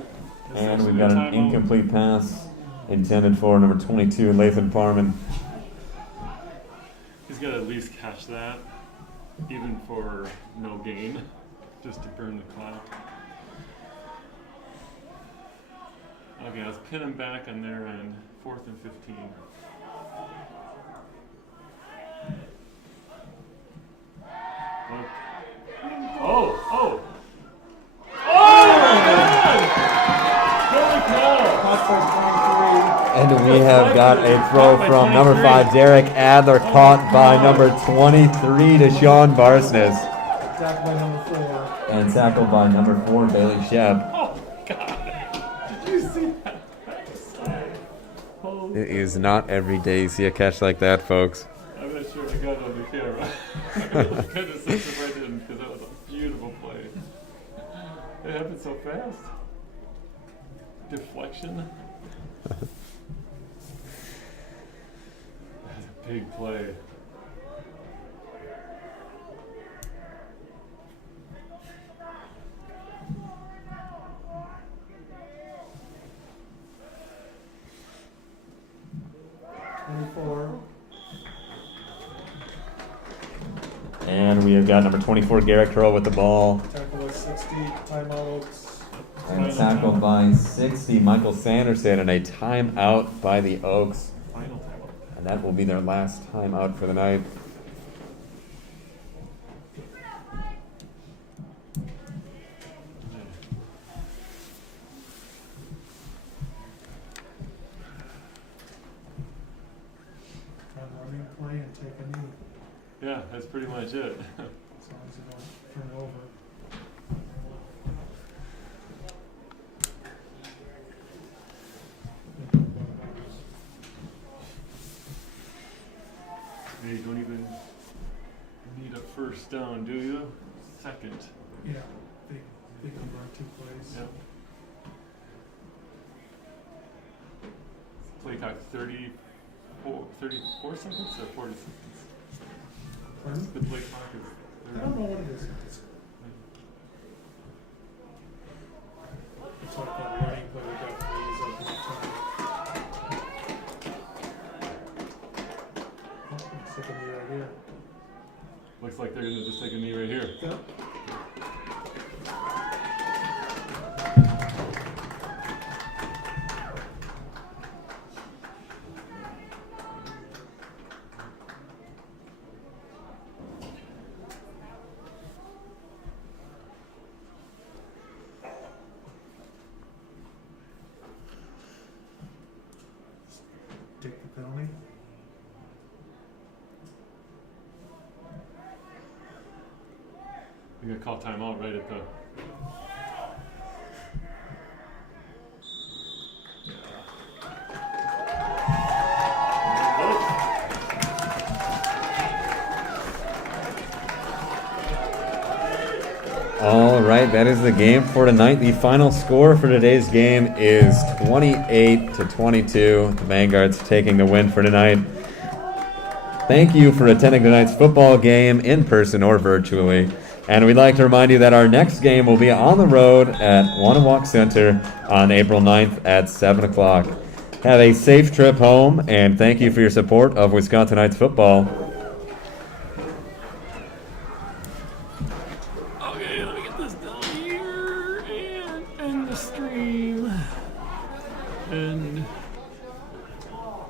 And we've got an incomplete pass intended for number 22, Lathan Parman. He's got to at least catch that, even for no gain, just to burn the clock. Okay, let's pin him back on their end. 4th and 15. Oh! And we have got a throw from number 5, Derek Adler, caught by number 23, Deshaun Barsness, Tackled by number 4. and tackled by number 4, Bailey Shebb. Oh, God. Did you see that? Oh, It is not every day you see a catch like that, folks. I'm not sure I got it on the camera. I kind of sense if I didn't, because that was a beautiful play. It happened so fast. Deflection. That's a big play. And we have got number 24, Garrett Curl with the ball. Tackle by 60. Timeout, Oaks. And tackled by 60, Michael Sanderson, and a timeout by the Oaks. Final time. And that will be their last timeout for the night. Run running play and take a knee, Yeah, that's pretty much it. as long as you don't turn it over. You don't even need a first down, do you? Second. Yeah, they can run 2 plays. Yep. Play clock 34 seconds or 40 seconds? Pardon? The play clock is I don't know what it is. It's like that running play that got freeze up in the time. Oh, it's like a knee right here. Looks like they're gonna just take a knee right here. Yep. Take the penalty. You're gonna call timeout right at the. All right, that is the game for tonight. The final score for today's game is 28-22. The Vanguards taking the win for tonight. Thank you for attending tonight's football game in person or virtually. And we'd like to remind you that our next game will be on the road at Wanawalk Center on April 9th at 7 o'clock. Have a safe trip home, and thank you for your support of Wisconsinites football.